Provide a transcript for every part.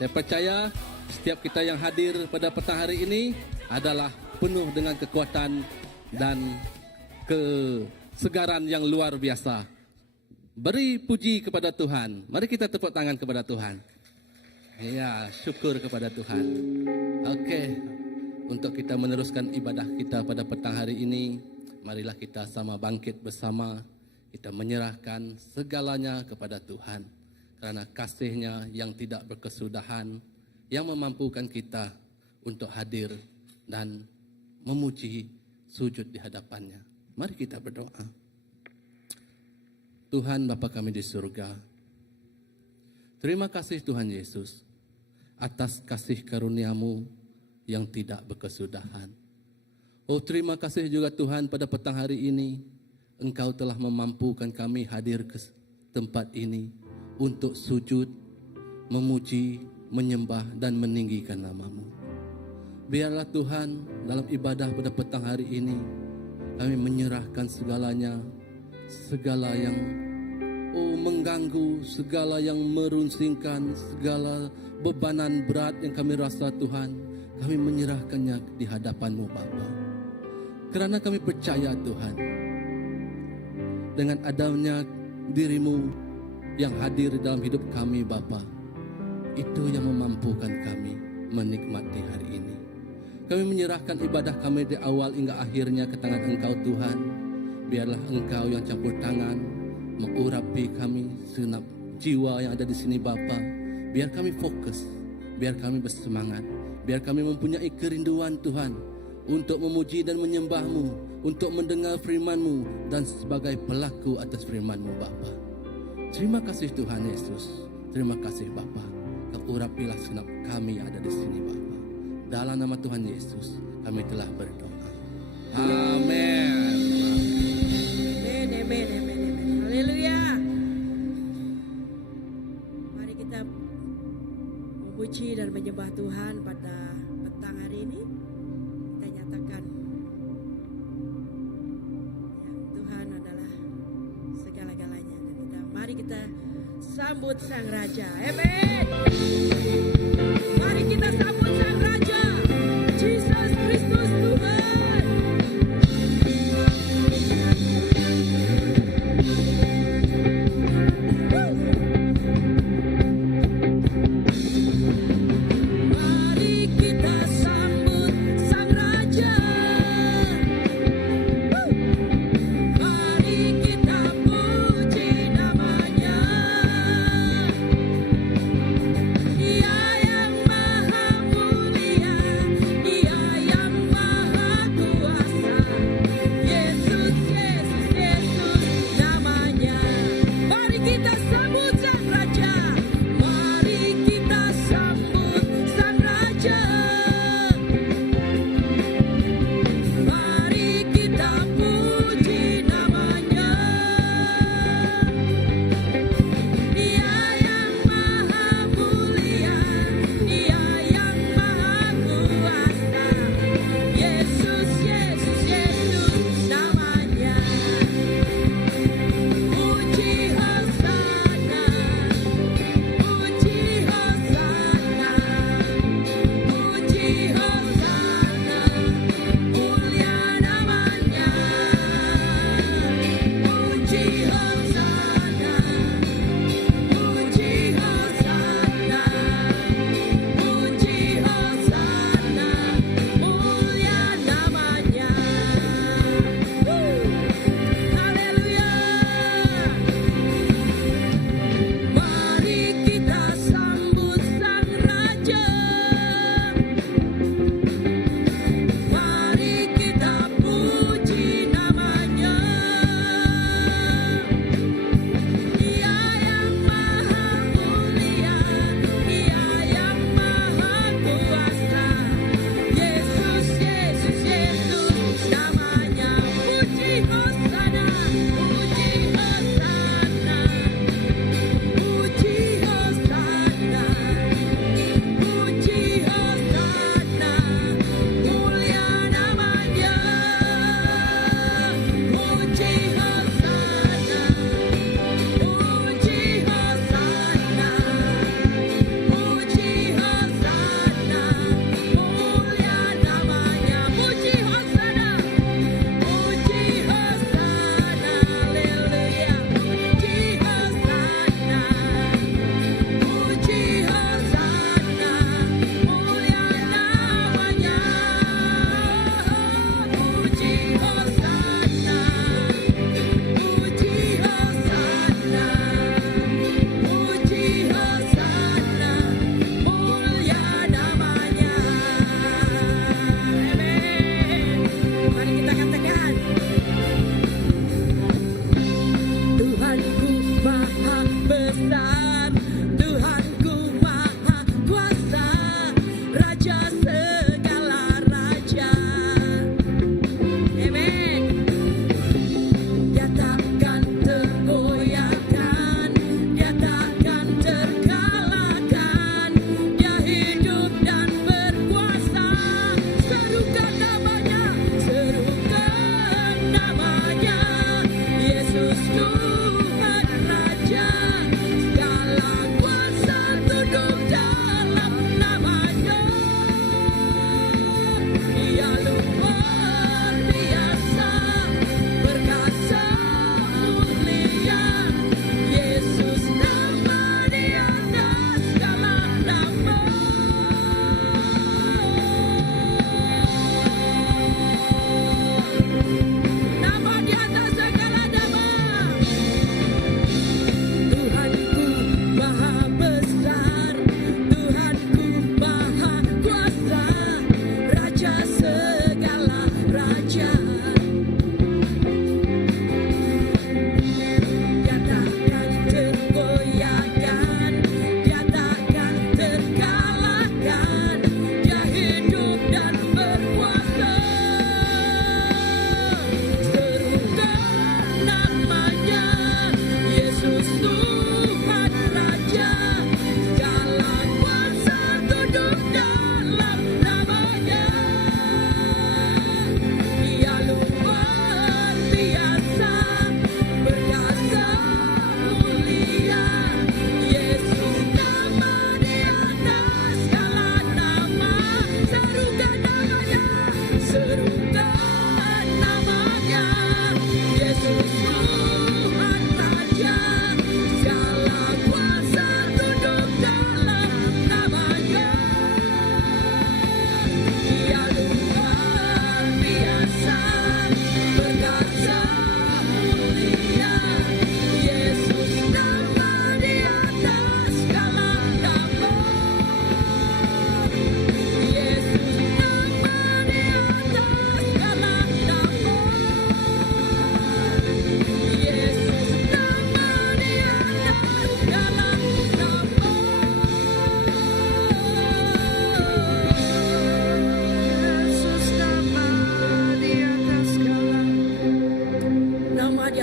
Saya percaya setiap kita yang hadir pada petang hari ini adalah penuh dengan kekuatan dan kesegaran yang luar biasa. Beri puji kepada Tuhan. Mari kita tepuk tangan kepada Tuhan. Ya, syukur kepada Tuhan. Oke, untuk kita meneruskan ibadah kita pada petang hari ini, marilah kita sama bangkit bersama. Kita menyerahkan segalanya kepada Tuhan. Karena kasih-Nya yang tidak berkesudahan, yang memampukan kita untuk hadir dan memuji, sujud di hadapan-Nya. Mari kita berdoa. Tuhan Bapa kami di surga, terima kasih Tuhan Yesus atas kasih karunia-Mu yang tidak berkesudahan. Oh, terima kasih juga Tuhan pada petang hari ini, Engkau telah memampukan kami hadir ke tempat ini untuk sujud, memuji, menyembah, dan meninggikan nama-Mu. Biarlah Tuhan dalam ibadah pada petang hari ini, kami menyerahkan segalanya, segala yang mengganggu, segala yang merunsingkan, segala bebanan berat yang kami rasa Tuhan, kami menyerahkannya di hadapan-Mu Bapa. Karena kami percaya Tuhan, dengan adanya diri-Mu yang hadir dalam hidup kami Bapa, itu yang memampukan kami menikmati hari ini. Kami menyerahkan ibadah kami di awal hingga akhirnya ke tangan Engkau Tuhan. Biarlah Engkau yang campur tangan, mengurapi kami segenap jiwa yang ada di sini Bapa. Biar kami fokus, biar kami bersemangat, biar kami mempunyai kerinduan Tuhan untuk memuji dan menyembah-Mu, untuk mendengar firman-Mu dan sebagai pelaku atas firman-Mu Bapa. Terima kasih Tuhan Yesus. Terima kasih Bapa. Kau urapilah segenap kami yang ada di sini Bapa. Dalam nama Tuhan Yesus kami telah berdoa. Amin. Amin, amin, amin, amin. Haleluya. Mari kita memuji dan menyembah Tuhan pada petang hari ini. Kita nyatakan yang Tuhan adalah segala-galanya. Mari kita sambut Sang Raja. Amin. Mari kita sambut Sang Raja. Yesus Kristus Tuhan. Mari kita sambut Sang Raja. Mari kita puji namanya. Dia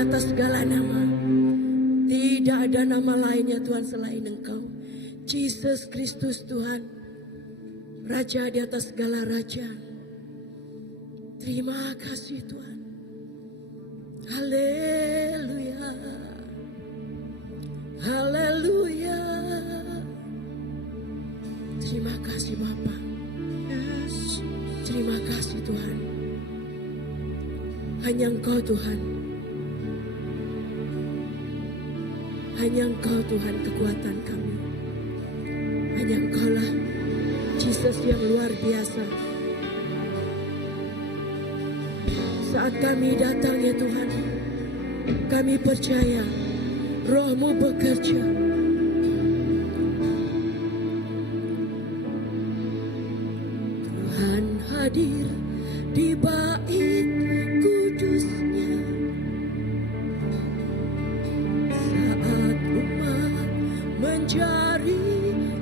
atas segala nama. Tidak ada nama lain ya Tuhan selain Engkau. Yesus Kristus Tuhan. Raja di atas segala raja. Terima kasih Tuhan. Haleluya. Haleluya. Terima kasih Bapa. Terima kasih Tuhan. Hanya Engkau Tuhan. Hanya Engkau Tuhan kekuatan kami. Hanya Engkau lah Yesus yang luar biasa. Saat kami datang ya Tuhan, kami percaya Roh-Mu bekerja. Tuhan hadir di bait kudusnya. Saat umat mencari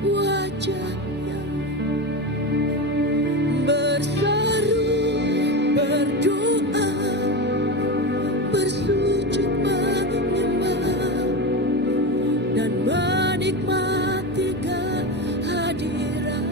wajahnya, berseru, berdoa, bersujud menyembah, dan menikmati kehadiran.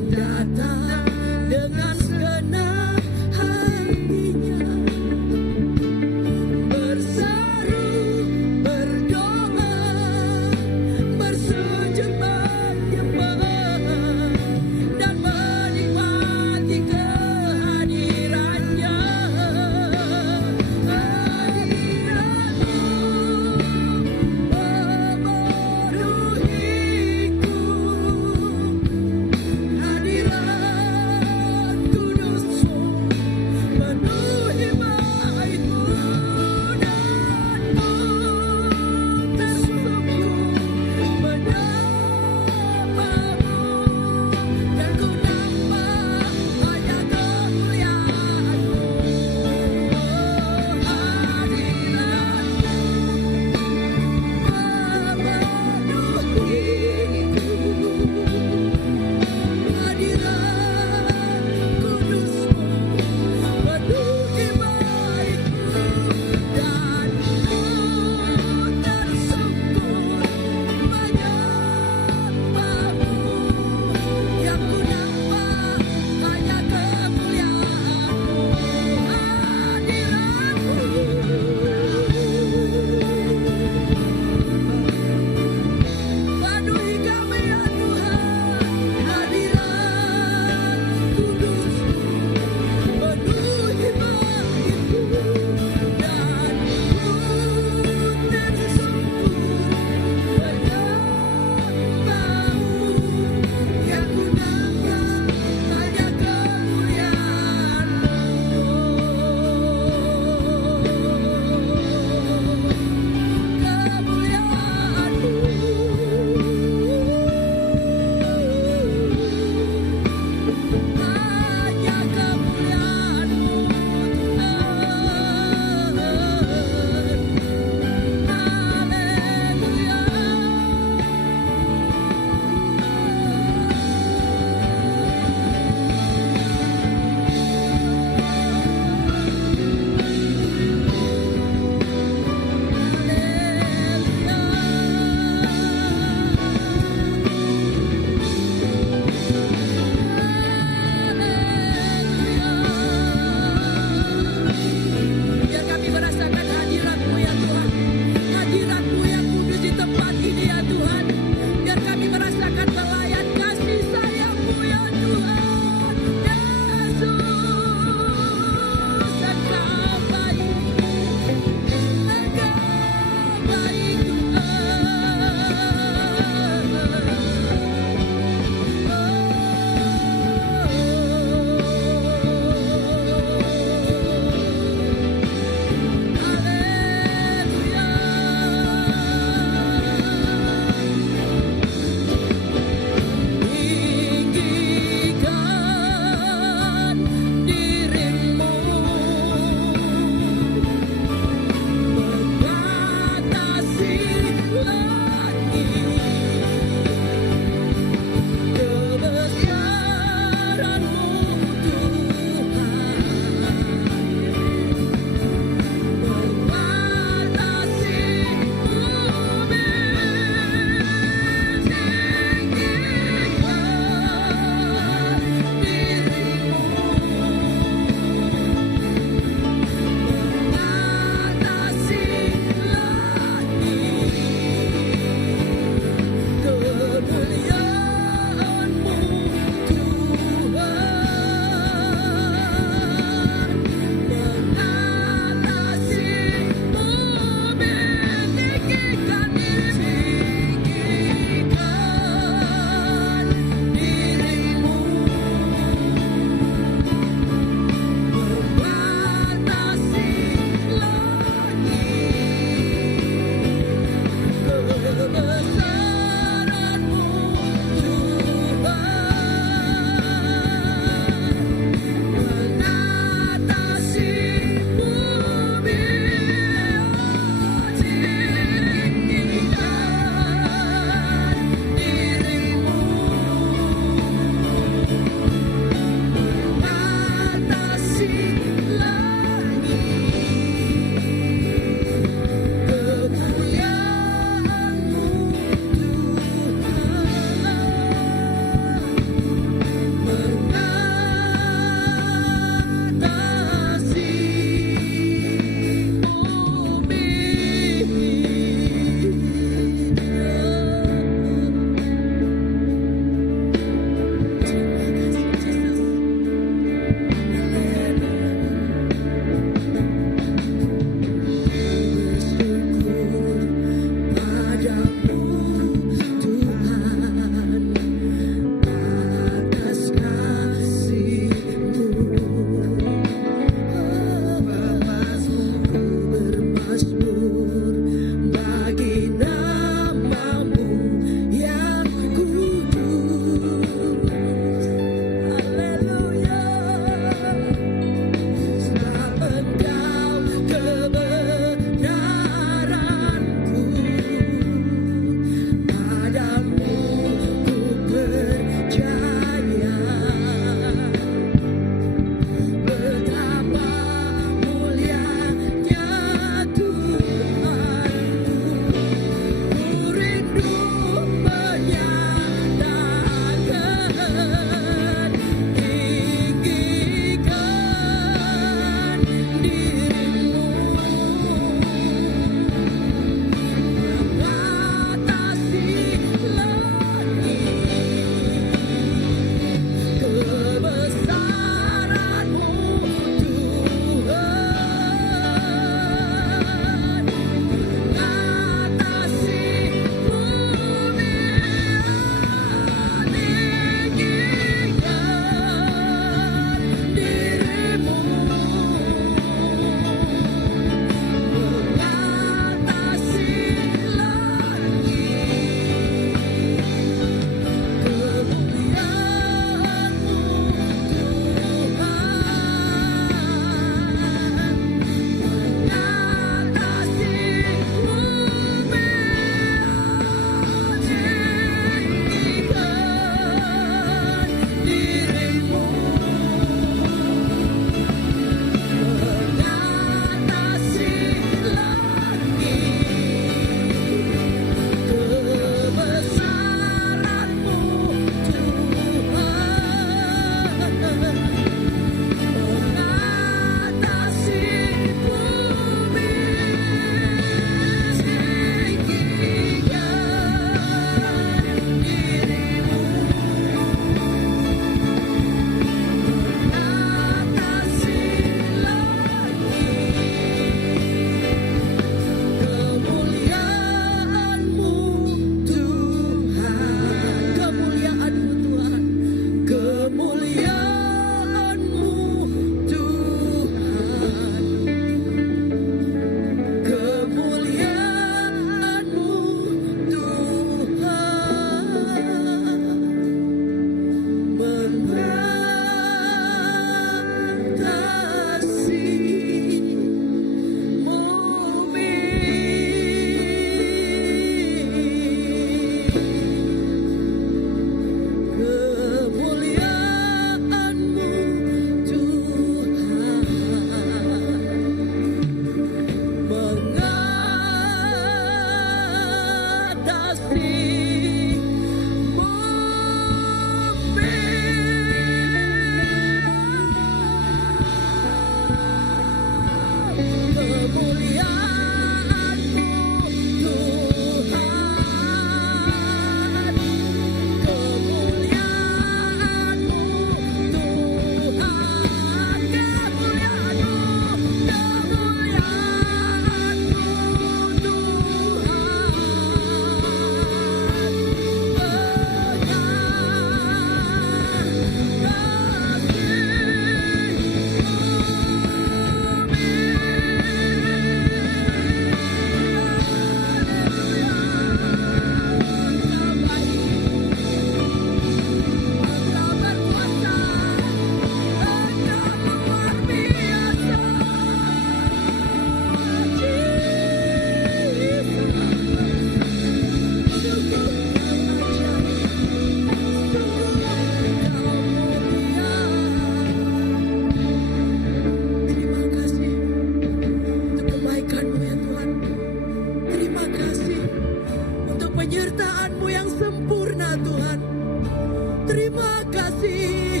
Terima kasih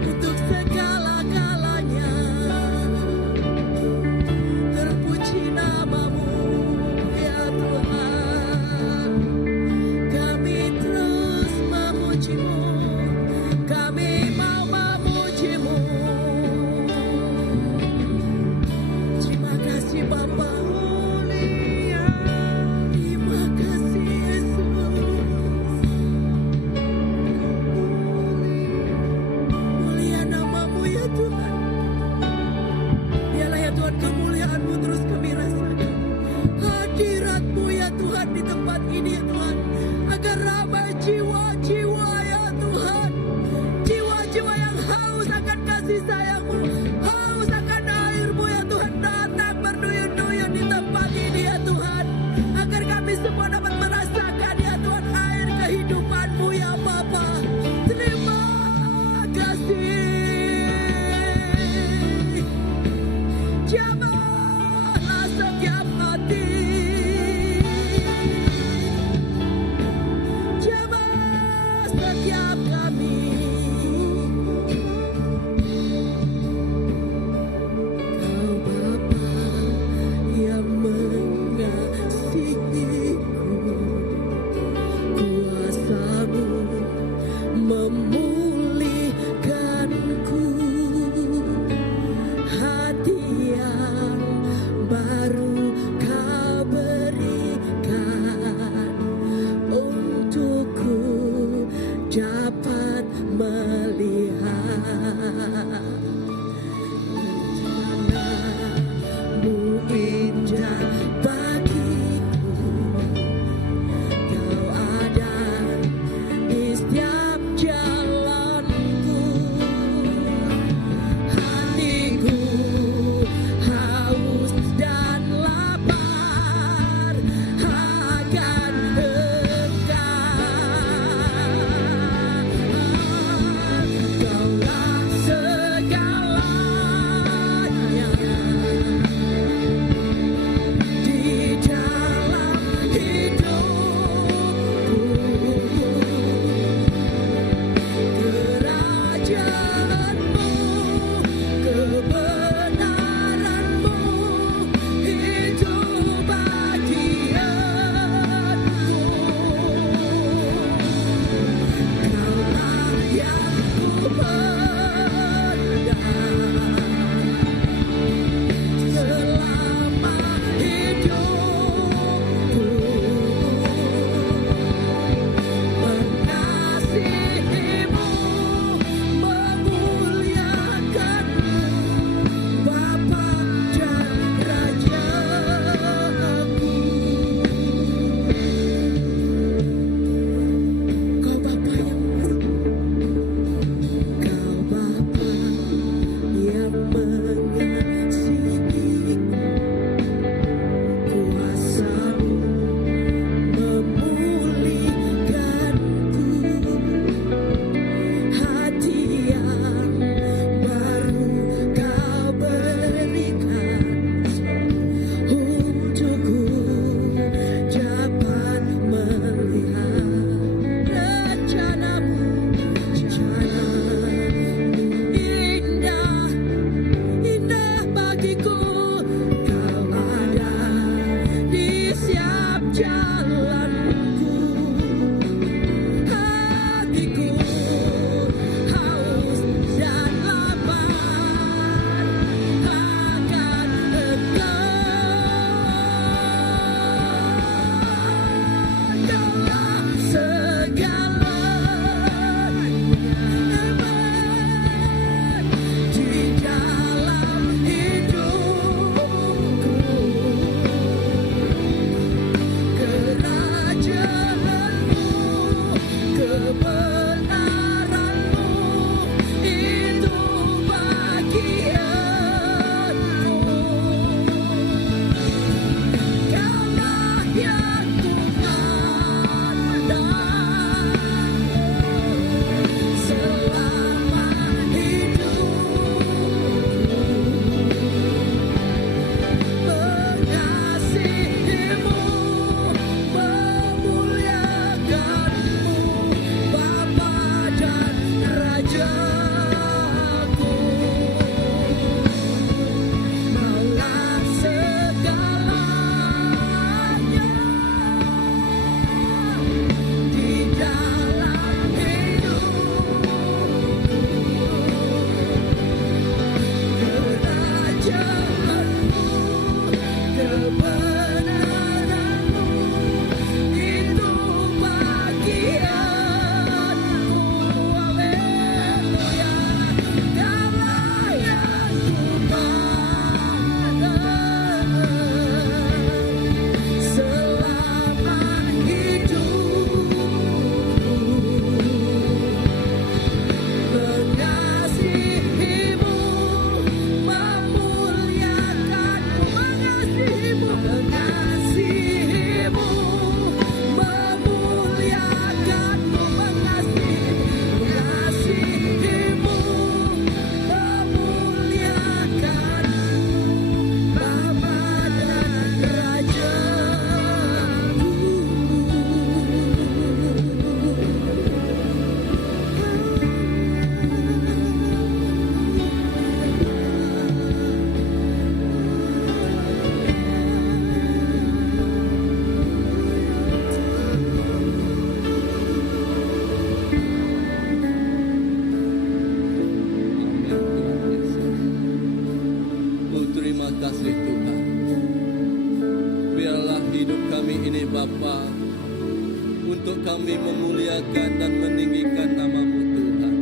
untuk segala-galanya. Terpuji namamu ya Tuhan. Kami terus memujimu, kami mau memujimu. Terima kasih Bapa. Terima kasih Yesus. Mulia namamu ya Tuhan. Biarlah ya Tuhan kemuliaan-Mu terus kami rasakan. Hadirat-Mu ya Tuhan di tempat ini ya Tuhan. Agar ramai jiwa-jiwa ya Tuhan. Jiwa-jiwa yang haus akan kasih sayang-Mu, haus akan air-Mu ya Tuhan, datang berduyun-duyun di tempat ini ya Tuhan. Agar kami semua dapat merasakan ya Tuhan air kehidupan-Mu ya Bapa. Terima kasih. Jamahlah setiap hati, jamah setiap kami. Kau Bapa yang mengasihiku, kuasa-Mu memulihkanku. Hati yang baru Kau berikan untukku dapat melihat rencana-Mu indah bagiku. Kau ada di setiap jalanku. Hatiku haus dan lapar akan Engkau. Kaulah segala Bapa, untuk kami memuliakan dan meninggikan nama-Mu Tuhan.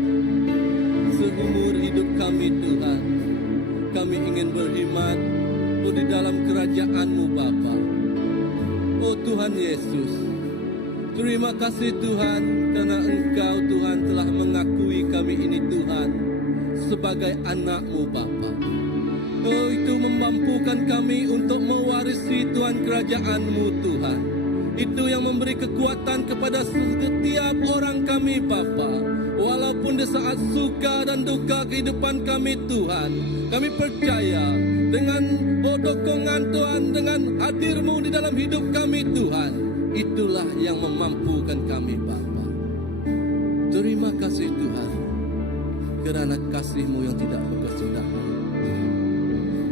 Seumur hidup kami Tuhan, kami ingin berkhidmat di dalam kerajaan-Mu Bapa. Oh Tuhan Yesus, terima kasih Tuhan karena Engkau Tuhan telah mengakui kami ini Tuhan sebagai anak-Mu Bapa. Oh itu memampukan kami untuk mewarisi Tuhan kerajaan-Mu Tuhan. Itu yang memberi kekuatan kepada setiap orang kami Bapa. Walaupun di saat suka dan duka kehidupan kami Tuhan, kami percaya dengan dokongan Tuhan, dengan hadir-Mu di dalam hidup kami Tuhan, itulah yang memampukan kami Bapa. Terima kasih Tuhan, kerana kasih-Mu yang tidak berkesudahan.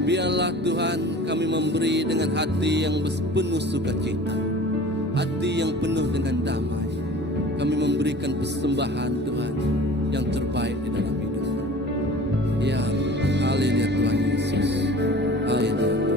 Biarlah Tuhan kami memberi dengan hati yang penuh sukacita, hati yang penuh dengan damai. Kami memberikan persembahan Tuhan yang terbaik di dalam hidup. Ya, haleluya Tuhan Yesus. Haleluya.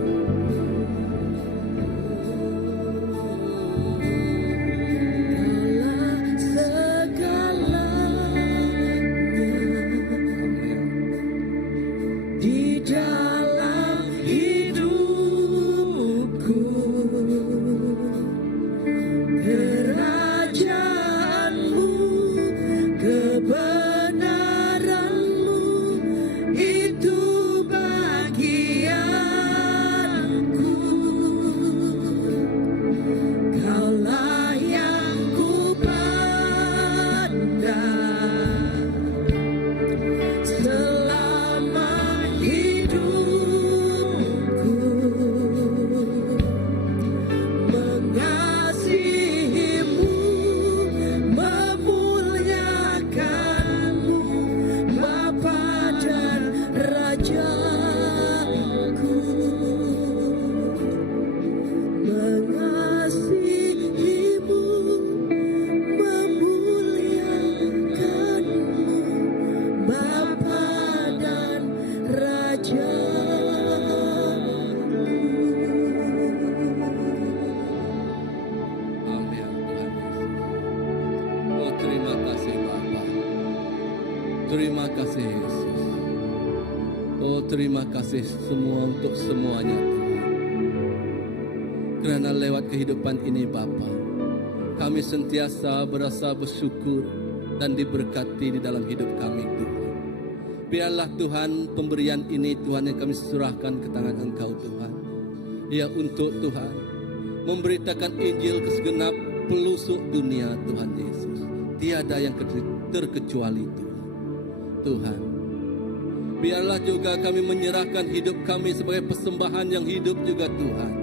Terima kasih Yesus. Oh terima kasih semua untuk semuanya Tuhan. Kerana lewat kehidupan ini Bapa, kami sentiasa berasa bersyukur dan diberkati di dalam hidup kami Tuhan. Biarlah Tuhan pemberian ini Tuhan yang kami serahkan ke tangan Engkau Tuhan. Ya untuk Tuhan memberitakan Injil ke segenap pelosok dunia Tuhan Yesus. Tiada yang terkecuali Tuhan. Tuhan, biarlah juga kami menyerahkan hidup kami sebagai persembahan yang hidup juga Tuhan,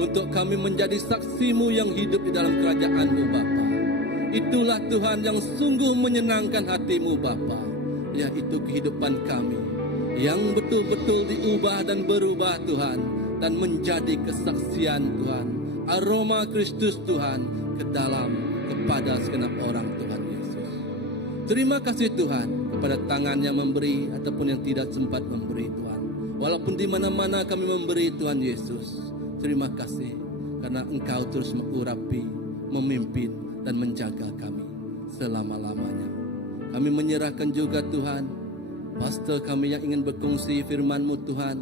untuk kami menjadi saksi-Mu yang hidup di dalam kerajaan-Mu Bapa. Itulah Tuhan yang sungguh menyenangkan hati-Mu Bapa, yaitu kehidupan kami yang betul-betul diubah dan berubah Tuhan, dan menjadi kesaksian Tuhan, aroma Kristus Tuhan ke dalam kepada segenap orang Tuhan Yesus. Terima kasih Tuhan pada tangan yang memberi ataupun yang tidak sempat memberi Tuhan. Walaupun di mana-mana kami memberi Tuhan Yesus, terima kasih karena Engkau terus mengurapi, memimpin dan menjaga kami selama-lamanya. Kami menyerahkan juga Tuhan pastor kami yang ingin berkongsi firman-Mu Tuhan,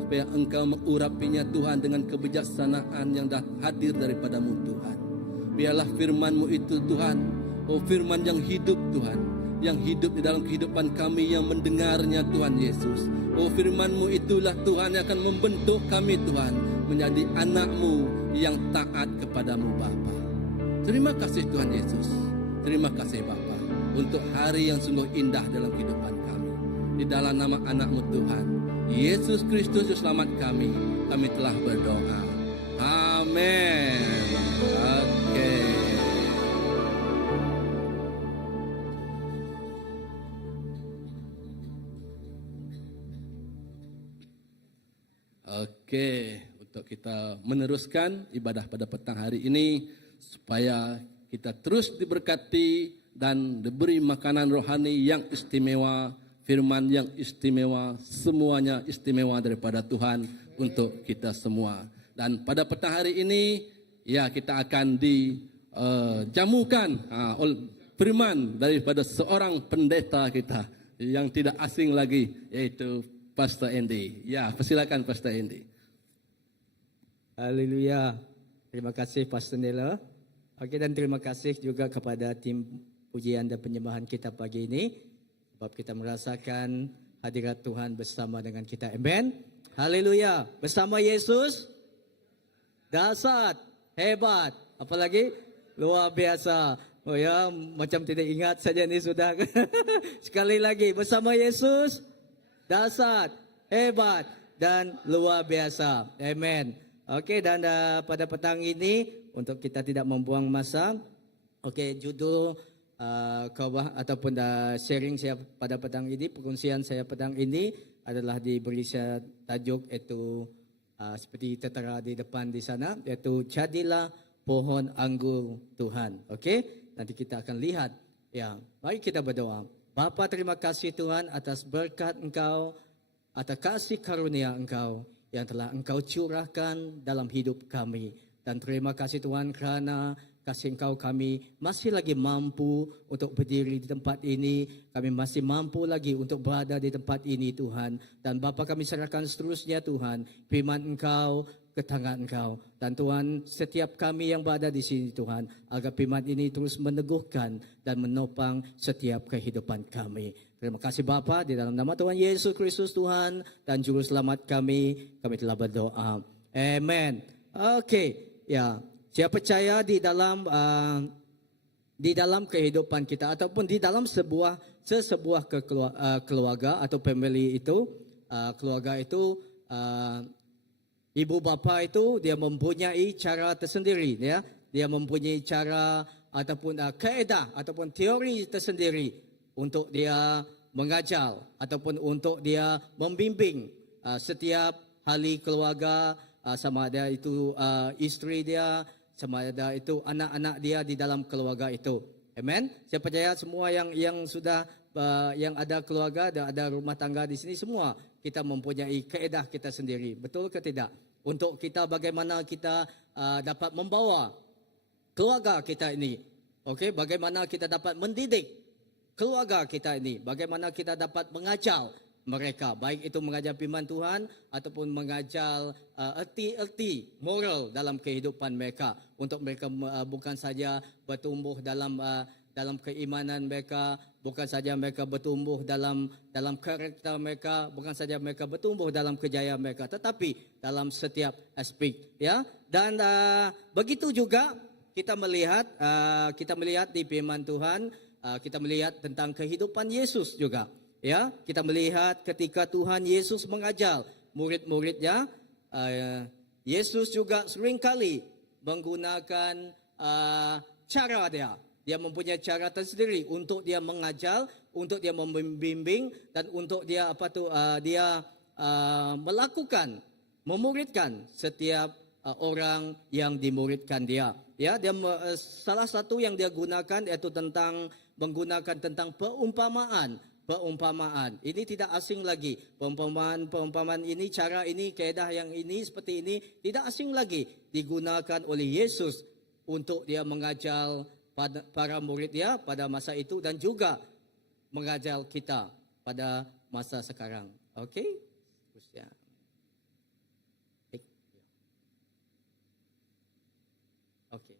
supaya Engkau mengurapinya Tuhan dengan kebijaksanaan yang dah hadir daripada-Mu Tuhan. Biarlah firman-Mu itu Tuhan, oh firman yang hidup Tuhan, yang hidup di dalam kehidupan kami yang mendengarnya Tuhan Yesus. Oh firman-Mu itulah Tuhan yang akan membentuk kami Tuhan menjadi anak-Mu yang taat kepada-Mu Bapa. Terima kasih Tuhan Yesus. Terima kasih Bapa untuk hari yang sungguh indah dalam kehidupan kami. Di dalam nama anak-Mu Tuhan Yesus Kristus Juru Selamat kami telah berdoa. Amin. Oke. Oke, untuk kita meneruskan ibadah pada petang hari ini, supaya kita terus diberkati dan diberi makanan rohani yang istimewa, firman yang istimewa, semuanya istimewa daripada Tuhan untuk kita semua. Dan pada petang hari ini, ya kita akan dijamukan firman daripada seorang pendeta kita yang tidak asing lagi, yaitu Pastor Andy. Ya, persilakan Pastor Andy. Haleluya. Terima kasih Pastor Nela. Okey, dan terima kasih juga kepada tim pujian dan penyembahan kita pagi ini. Sebab kita merasakan hadirat Tuhan bersama dengan kita. Amen. Haleluya. Bersama Yesus. Dahsyat. Hebat. Apalagi? Luar biasa. Oh ya, macam tidak ingat saja ni sudah. Sekali lagi. Bersama Yesus. Dahsyat. Hebat. Dan luar biasa. Amen. Okey, dan pada petang ini, untuk kita tidak membuang masa, okey, judul khotbah ataupun sharing saya pada petang ini, perkongsian saya petang ini adalah diberi saya tajuk iaitu seperti tertera di depan di sana, iaitu jadilah pohon anggur Tuhan. Okey, nanti kita akan lihat. Ya, mari kita berdoa. Bapa, terima kasih Tuhan atas berkat Engkau, atas kasih karunia Engkau yang telah Engkau curahkan dalam hidup kami. Dan terima kasih Tuhan kerana kasih Engkau kami masih lagi mampu untuk berdiri di tempat ini. Kami masih mampu lagi untuk berada di tempat ini Tuhan. Dan Bapa, kami serahkan seterusnya Tuhan firman Engkau ke tangan Engkau. Dan Tuhan, setiap kami yang berada di sini Tuhan, agar firman ini terus meneguhkan dan menopang setiap kehidupan kami. Terima kasih Bapa, di dalam nama Tuhan Yesus Kristus Tuhan dan Juru Selamat kami telah berdoa. Amen. Okey, ya, saya percaya di dalam kehidupan kita ataupun di dalam sesebuah keluarga atau family itu, keluarga itu, ibu bapa itu dia mempunyai cara tersendiri, ya. Dia mempunyai cara ataupun kaedah ataupun teori tersendiri untuk dia mengajar ataupun untuk dia membimbing setiap ahli keluarga, sama ada itu isteri dia, sama ada itu anak-anak dia di dalam keluarga itu. Amen. Saya percaya semua yang sudah yang ada keluarga dan ada rumah tangga di sini, semua kita mempunyai kaedah kita sendiri. Betul ke tidak? Untuk kita bagaimana kita dapat membawa keluarga kita ini. Okey, bagaimana kita dapat mendidik keluarga kita ini, bagaimana kita dapat mengajar mereka, baik itu mengajar firman Tuhan ataupun mengajar erti-erti moral dalam kehidupan mereka, untuk mereka bukan saja bertumbuh dalam keimanan mereka, bukan saja mereka bertumbuh dalam karakter mereka, bukan saja mereka bertumbuh dalam kejayaan mereka, tetapi dalam setiap aspek, ya. Dan begitu juga kita melihat di firman Tuhan. Kita melihat tentang kehidupan Yesus juga, ya. Kita melihat ketika Tuhan Yesus mengajar murid-muridnya, Yesus juga seringkali menggunakan cara dia. Dia mempunyai cara tersendiri untuk dia mengajar, untuk dia membimbing dan untuk dia melakukan, memuridkan setiap orang yang dimuridkan dia. Ya, dia salah satu yang dia gunakan iaitu menggunakan tentang perumpamaan. Ini tidak asing lagi. Perumpamaan ini, cara ini, kaedah yang ini, seperti ini tidak asing lagi, digunakan oleh Yesus untuk dia mengajar para murid dia pada masa itu dan juga mengajar kita pada masa sekarang. Okey? Terusnya. Okey.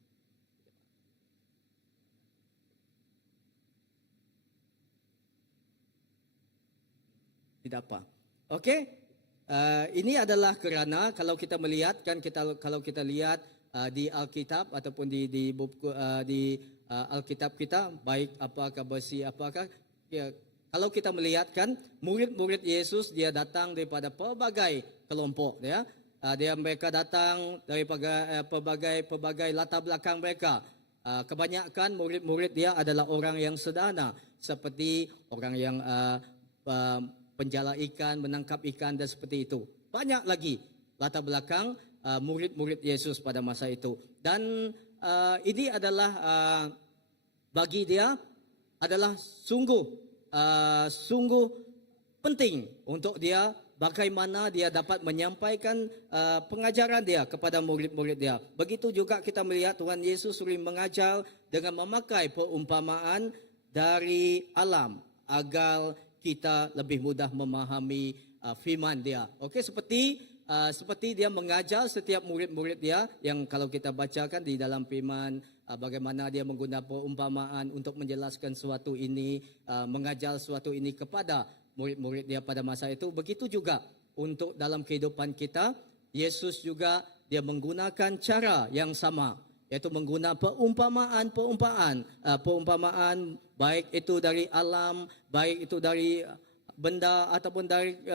Tidak apa. Okey. Ini adalah kerana kalau kita melihat kalau kita lihat di Alkitab ataupun di buku di Alkitab kita, baik apakah bersih apakah, ya, kalau kita melihat kan murid-murid Yesus dia datang daripada pelbagai kelompok, ya. Mereka datang dari pelbagai latar belakang mereka. Kebanyakan murid-murid dia adalah orang yang sederhana, seperti orang yang penjala ikan, menangkap ikan dan seperti itu. Banyak lagi latar belakang murid-murid Yesus pada masa itu. Dan ini adalah bagi dia adalah sungguh penting untuk dia bagaimana dia dapat menyampaikan pengajaran dia kepada murid-murid dia. Begitu juga kita melihat Tuhan Yesus sering mengajar dengan memakai perumpamaan dari alam agar kita lebih mudah memahami firman dia. Okey, seperti dia mengajar setiap murid-murid dia yang kalau kita bacakan di dalam firman bagaimana dia menggunakan perumpamaan untuk menjelaskan suatu ini, mengajar suatu ini kepada murid-murid dia pada masa itu. Begitu juga untuk dalam kehidupan kita, Yesus juga dia menggunakan cara yang sama, iaitu menggunakan perumpamaan baik itu dari alam, baik itu dari benda ataupun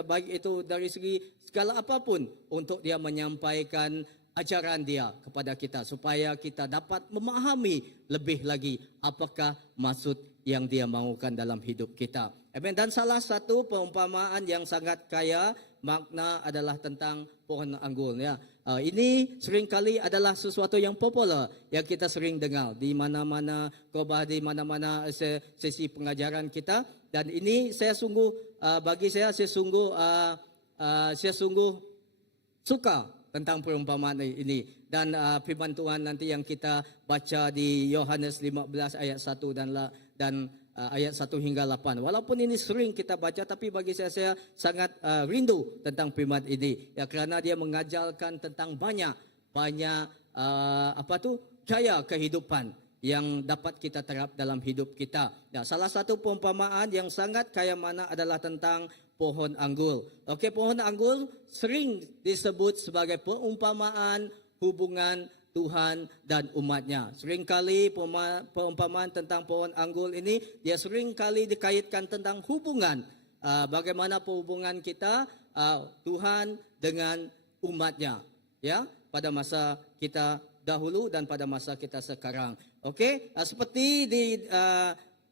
baik itu dari segi segala apapun untuk dia menyampaikan ajaran dia kepada kita supaya kita dapat memahami lebih lagi apakah maksud yang dia mahukan dalam hidup kita. Amen. Dan salah satu perumpamaan yang sangat kaya makna adalah tentang pohon anggur ya. Ini seringkali adalah sesuatu yang popular yang kita sering dengar di mana-mana khotbah, di mana-mana sesi pengajaran kita, dan ini saya sungguh suka tentang perumpamaan ini. Dan firman Tuhan nanti yang kita baca di Yohanes 15 ayat 1 dan ayat 1 hingga 8. Walaupun ini sering kita baca, tapi bagi saya sangat rindu tentang firman ini. Ya, kerana dia mengajarkan tentang banyak gaya kehidupan yang dapat kita terap dalam hidup kita. Nah, salah satu perumpamaan yang sangat kaya mana adalah tentang pohon anggur. Okey, pohon anggur sering disebut sebagai perumpamaan hubungan Tuhan dan umatnya. Seringkali perumpamaan tentang pohon anggur ini dia seringkali dikaitkan tentang hubungan bagaimana hubungan kita Tuhan dengan umatnya, ya, pada masa kita dahulu dan pada masa kita sekarang. Okey, seperti di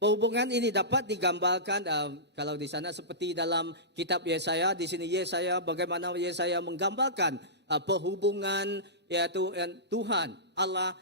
hubungan ini dapat digambarkan kalau di sana seperti dalam kitab Yesaya. Di sini Yesaya, bagaimana Yesaya menggambarkan perhubungan yaitu Tuhan Allah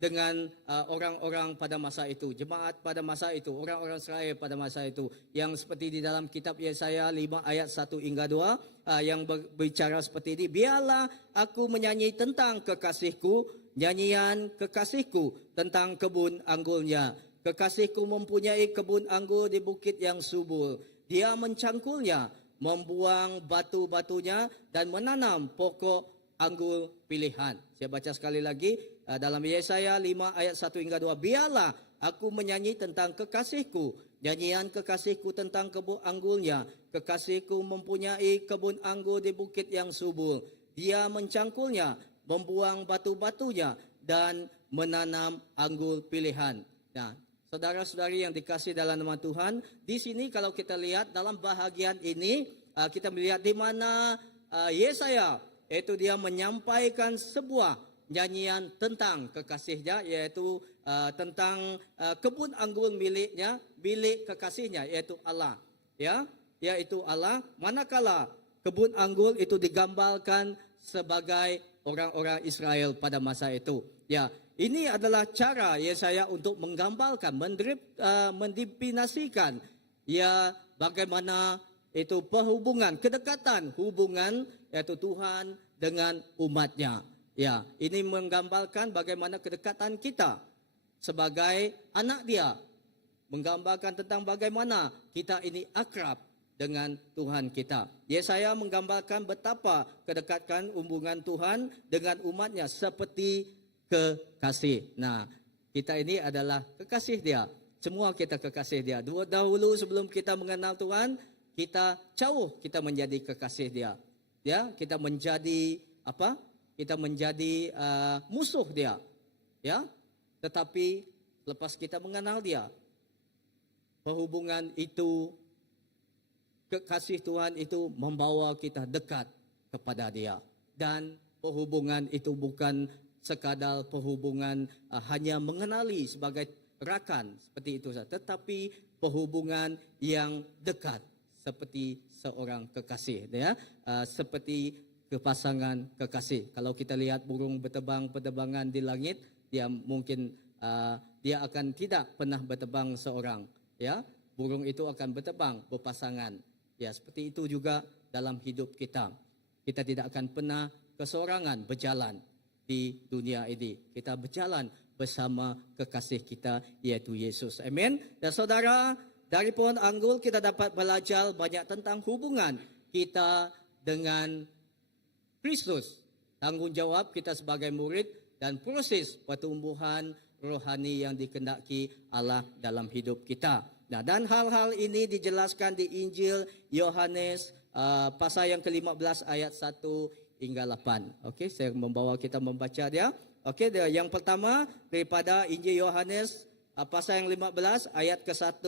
dengan orang-orang pada masa itu, jemaat pada masa itu, orang-orang Israel pada masa itu, yang seperti di dalam kitab Yesaya 5 ayat 1 hingga 2 yang berbicara seperti ini. Biarlah aku menyanyi tentang kekasihku, nyanyian kekasihku tentang kebun anggurnya. Kekasihku mempunyai kebun anggur di bukit yang subur. Dia mencangkulnya, membuang batu-batunya dan menanam pokok anggur pilihan. Saya baca sekali lagi dalam Yesaya 5 ayat 1 hingga 2. Biarlah aku menyanyi tentang kekasihku, nyanyian kekasihku tentang kebun anggurnya. Kekasihku mempunyai kebun anggur di bukit yang subur. Dia mencangkulnya, membuang batu-batunya dan menanam anggur pilihan. Nah, saudara-saudari yang dikasihi dalam nama Tuhan, di sini kalau kita lihat dalam bahagian ini, kita melihat di mana Yesaya, yaitu dia menyampaikan sebuah nyanyian tentang kekasihnya, yaitu tentang kebun anggur miliknya, milik kekasihnya, yaitu Allah. Ya, yaitu Allah. Manakala kebun anggur itu digambarkan sebagai orang-orang Israel pada masa itu. Ya, ini adalah cara Yesaya untuk menggambarkan, mendefinisikan ya bagaimana itu perhubungan, kedekatan hubungan yaitu Tuhan dengan umatnya. Ya, ini menggambarkan bagaimana kedekatan kita sebagai anak dia. Menggambarkan tentang bagaimana kita ini akrab dengan Tuhan kita. Yesaya menggambarkan betapa kedekatan hubungan Tuhan dengan umatnya seperti kekasih. Nah, kita ini adalah kekasih dia. Semua kita kekasih dia. Dahulu sebelum kita mengenal Tuhan, kita menjadi kekasih dia. Ya, kita menjadi apa? Kita menjadi musuh dia. Ya. Tetapi lepas kita mengenal dia, perhubungan itu, kekasih Tuhan itu membawa kita dekat kepada dia. Dan perhubungan itu bukan sekadar perhubungan hanya mengenali sebagai rakan seperti itu saja, tetapi perhubungan yang dekat seperti seorang kekasih, ya, seperti kepasangan kekasih. Kalau kita lihat burung berterbangan di langit, dia mungkin dia akan tidak pernah berterbang seorang, ya. Burung itu akan berterbang berpasangan, Ya, seperti itu juga dalam hidup kita. Kita tidak akan pernah kesorangan berjalan di dunia ini. Kita berjalan bersama kekasih kita, yaitu Yesus. Amin. Dan saudara, dari pohon anggur kita dapat belajar banyak tentang hubungan kita dengan Kristus. Tanggung jawab kita sebagai murid dan proses pertumbuhan rohani yang dikehendaki Allah dalam hidup kita. Nah, dan hal-hal ini dijelaskan di Injil Yohanes pasal yang ke-15 ayat 1 hingga 8. Okey, saya membawa kita membaca dia. Okey, yang pertama daripada Injil Yohanes pasal yang 15 ayat ke-1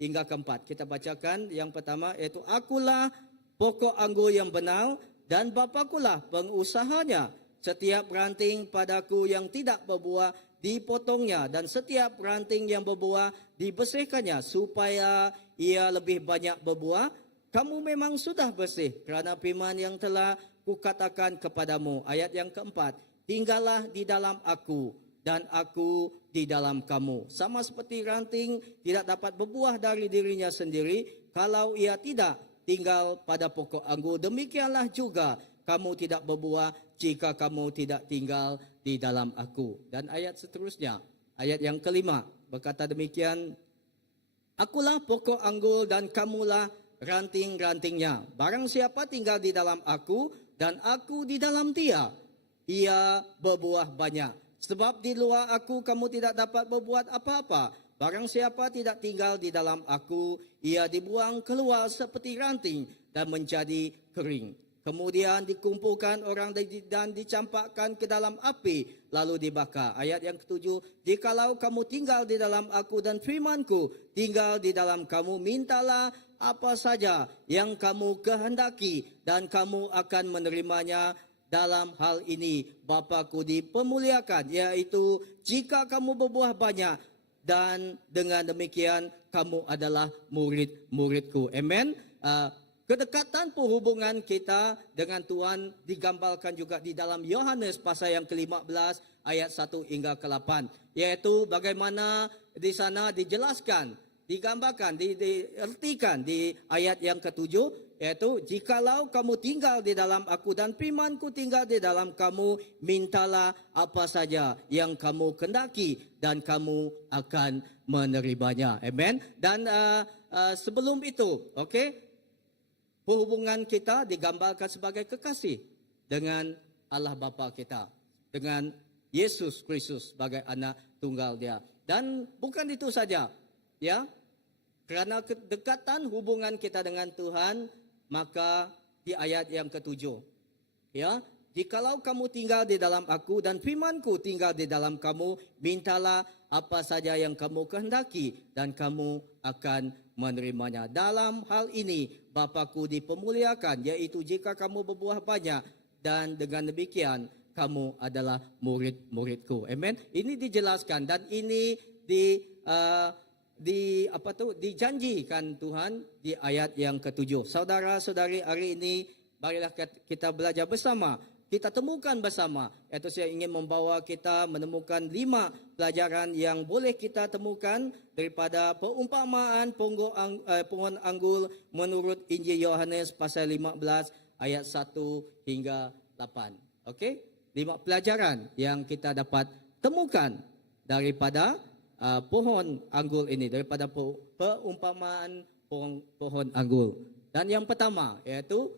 hingga ke-4. Kita bacakan yang pertama, iaitu akulah pokok anggur yang benar dan Bapakulah pengusahanya. Setiap ranting padaku yang tidak berbuah dipotongnya, dan setiap ranting yang berbuah dibersihkannya supaya ia lebih banyak berbuah. Kamu memang sudah bersih kerana firman yang telah kukatakan kepadamu. Ayat yang keempat, tinggallah di dalam aku dan aku di dalam kamu. Sama seperti ranting tidak dapat berbuah dari dirinya sendiri kalau ia tidak tinggal pada pokok anggur, demikianlah juga kamu tidak berbuah jika kamu tidak tinggal di dalam aku. Dan ayat seterusnya, ayat yang kelima, berkata demikian, akulah pokok anggur dan kamulah ranting-rantingnya. Barang siapa tinggal di dalam aku dan aku di dalam dia, ia berbuah banyak. Sebab di luar aku kamu tidak dapat berbuat apa-apa. Barang siapa tidak tinggal di dalam aku, ia dibuang keluar seperti ranting dan menjadi kering. Kemudian dikumpulkan orang dan dicampakkan ke dalam api, lalu dibakar. Ayat yang ketujuh, jikalau kamu tinggal di dalam aku dan firmanku tinggal di dalam kamu, mintalah apa saja yang kamu kehendaki dan kamu akan menerimanya. Dalam hal ini Bapa-Ku dipermuliakan, yaitu jika kamu berbuah banyak, dan dengan demikian kamu adalah murid-muridku. Amen. Kedekatan perhubungan kita dengan Tuhan digambarkan juga di dalam Yohanes pasal yang ke-15 ayat 1 hingga ke-8. Yaitu bagaimana di sana dijelaskan, digambarkan, diartikan di ayat yang ke-7. Yaitu, jikalau kamu tinggal di dalam aku dan firmanku tinggal di dalam kamu, mintalah apa saja yang kamu kehendaki dan kamu akan menerimanya. Amen. Dan sebelum itu, okey, hubungan kita digambarkan sebagai kekasih dengan Allah Bapa kita, dengan Yesus Kristus sebagai anak tunggal dia. Dan bukan itu saja, ya. Kerana kedekatan hubungan kita dengan Tuhan, maka di ayat yang ke-7, ya, jikalau kamu tinggal di dalam aku dan firmanku tinggal di dalam kamu, mintalah apa saja yang kamu kehendaki dan kamu akan menerimanya. Dalam hal ini Bapa-Ku dipermuliakan, yaitu jika kamu berbuah banyak, dan dengan demikian kamu adalah murid-muridku. Amen. Ini dijelaskan dan ini dijanjikan Tuhan di ayat yang ke-7. Saudara-saudari, hari ini marilah kita belajar bersama. Kita temukan bersama. Iaitu saya ingin membawa kita menemukan 5 pelajaran yang boleh kita temukan daripada perumpamaan pohon anggur menurut Injil Yohanes pasal 15 ayat 1 hingga 8. Okey? 5 pelajaran yang kita dapat temukan daripada pohon anggur ini, daripada perumpamaan pohon anggur. Dan yang pertama, iaitu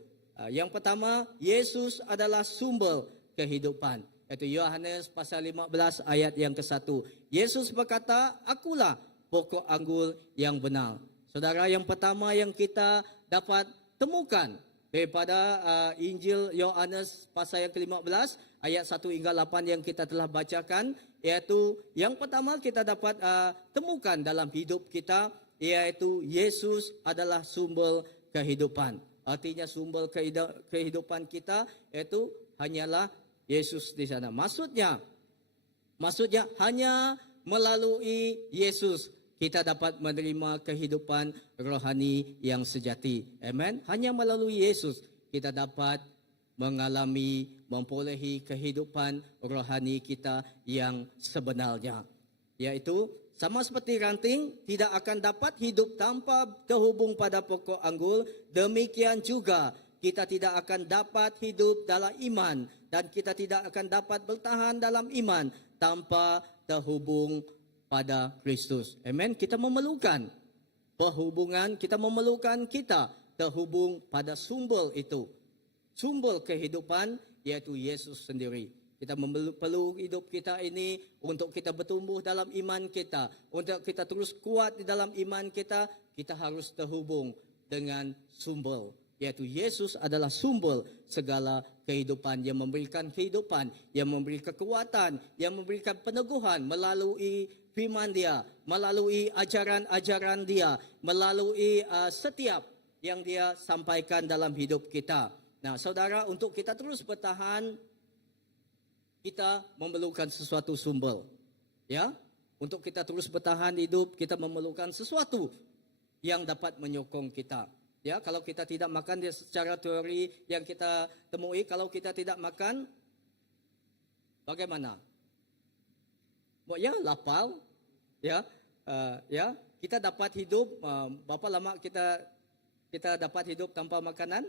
Yesus adalah sumber kehidupan. Iaitu Yohanes pasal 15 ayat yang ke-1. Yesus berkata, akulah pokok anggur yang benar. Saudara, yang pertama yang kita dapat temukan daripada Injil Yohanes pasal yang ke-15 ayat 1 hingga 8 yang kita telah bacakan, iaitu yang pertama kita dapat temukan dalam hidup kita, iaitu Yesus adalah sumber kehidupan. Artinya sumber kehidupan kita iaitu hanyalah Yesus di sana. Maksudnya hanya melalui Yesus kita dapat menerima kehidupan rohani yang sejati. Amen. Hanya melalui Yesus kita dapat memperolehi kehidupan rohani kita yang sebenarnya. Yaitu sama seperti ranting tidak akan dapat hidup tanpa terhubung pada pokok anggur, demikian juga kita tidak akan dapat hidup dalam iman dan kita tidak akan dapat bertahan dalam iman tanpa terhubung pada Kristus. Amen. Kita memerlukan perhubungan, kita memerlukan kita terhubung pada sumber itu. Sumber kehidupan yaitu Yesus sendiri. Kita perlu hidup kita ini untuk kita bertumbuh dalam iman kita. Untuk kita terus kuat di dalam iman kita, kita harus terhubung dengan sumber. Yaitu Yesus adalah sumber segala kehidupan. Yang memberikan kehidupan, yang memberi kekuatan, yang memberikan peneguhan melalui firman Dia, melalui ajaran-ajaran Dia, melalui setiap yang Dia sampaikan dalam hidup kita. Nah, saudara, untuk kita terus bertahan, kita memerlukan sesuatu sumber. Ya, untuk kita terus bertahan hidup, kita memerlukan sesuatu yang dapat menyokong kita. Ya, kalau kita tidak makan dia secara teori yang kita temui, kalau kita tidak makan, bagaimana? Ya, lapar. Ya, kita dapat hidup. Berapa lama kita dapat hidup tanpa makanan?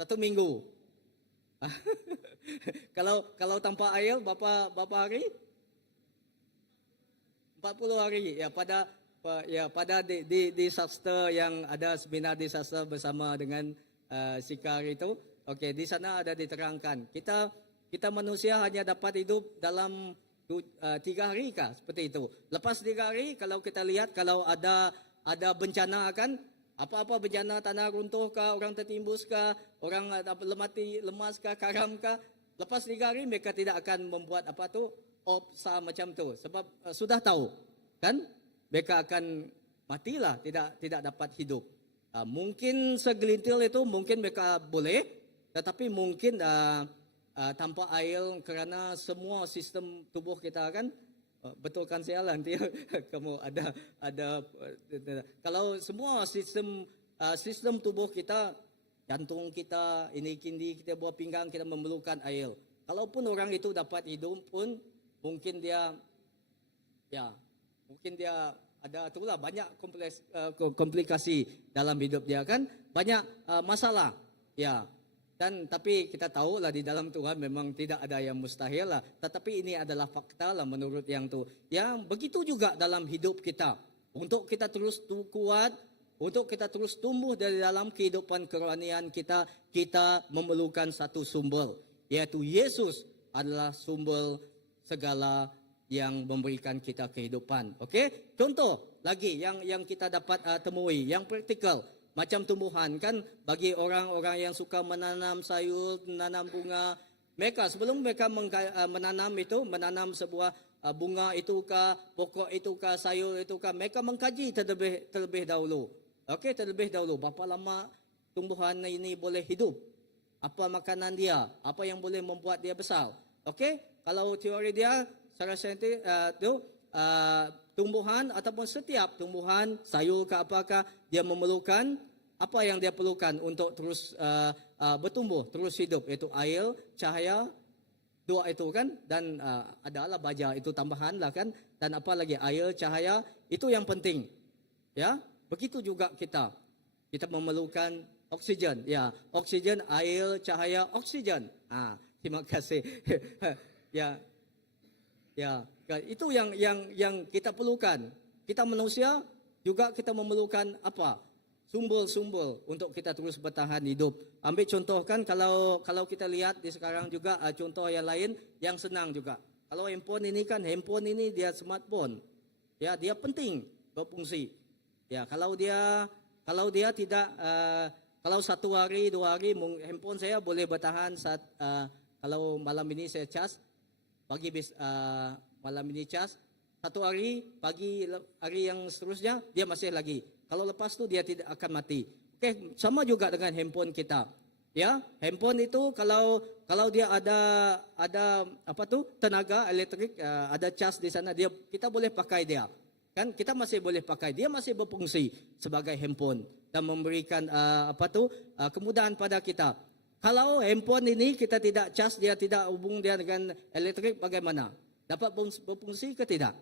1 minggu. Kalau tanpa air berapa hari? 40 hari. Pada di Sastra yang ada seminar di Sastra bersama dengan Sikar itu. Okey, di sana ada diterangkan. Kita manusia hanya dapat hidup dalam 3 hari kah? Seperti itu. Lepas 3 hari kalau kita lihat kalau ada bencana kan, apa-apa bencana, tanah runtuh kah, orang tertimbus kah, orang mati lemas kah, karam kah, lepas 3 hari mereka tidak akan membuat opsa macam tu sebab sudah tahu kan mereka akan matilah, tidak dapat hidup. Mungkin segelintir itu mungkin mereka boleh, tetapi mungkin tanpa air kerana semua sistem tubuh kita kan. Betul kan saya nanti kamu ada kalau semua sistem tubuh kita, jantung kita, ini kendi kita, buah pinggang kita memerlukan air. Kalaupun orang itu dapat hidup pun mungkin dia ada itulah banyak komplikasi dalam hidup dia kan, banyak masalah. Ya. Dan tapi kita tahu lah di dalam Tuhan memang tidak ada yang mustahil lah. Tetapi ini adalah fakta lah menurut yang tu. Yang begitu juga dalam hidup kita. Untuk kita terus kuat, untuk kita terus tumbuh dari dalam kehidupan kerohanian kita, kita memerlukan satu sumber. Yaitu Yesus adalah sumber segala yang memberikan kita kehidupan. Okey? Contoh lagi yang kita dapat temui, yang praktikal. Macam tumbuhan kan, bagi orang-orang yang suka menanam sayur, menanam bunga, mereka sebelum mereka menanam sebuah bunga itukah, pokok itukah, sayur itukah, mereka mengkaji terlebih dahulu. Okey, terlebih dahulu berapa lama tumbuhan ini boleh hidup, apa makanan dia, apa yang boleh membuat dia besar. Okey, kalau teori dia secara saintis tumbuhan ataupun setiap tumbuhan, sayur ke apakah, dia memerlukan apa yang dia perlukan untuk terus bertumbuh, terus hidup, iaitu air, cahaya, dua itu kan, dan adalah baja itu tambahan lah kan, dan apa lagi, air, cahaya, itu yang penting. Ya, begitu juga kita memerlukan oksigen, ya, oksigen, air, cahaya, oksigen. Terima kasih. Ya, itu yang kita perlukan. Kita manusia juga kita memerlukan apa? Sumber-sumber untuk kita terus bertahan hidup. Ambil contoh kan, kalau kita lihat di sekarang juga contoh yang lain yang senang juga. Kalau handphone ini dia smartphone. Ya, dia penting berfungsi. Ya, kalau dia tidak kalau 1 hari 2 hari handphone saya boleh bertahan kalau malam ini saya cas, pagi malam ini cas, 1 hari, pagi hari yang seterusnya dia masih lagi. Kalau lepas tu dia tidak akan mati. Okey, sama juga dengan handphone kita. Ya, handphone itu kalau dia ada tenaga elektrik, ada cas di sana, kita boleh pakai dia. Kan kita masih boleh pakai, dia masih berfungsi sebagai handphone dan memberikan kemudahan pada kita. Kalau handphone ini kita tidak cas dia, tidak hubung dia dengan elektrik, bagaimana? Dapat berfungsi ke tidak?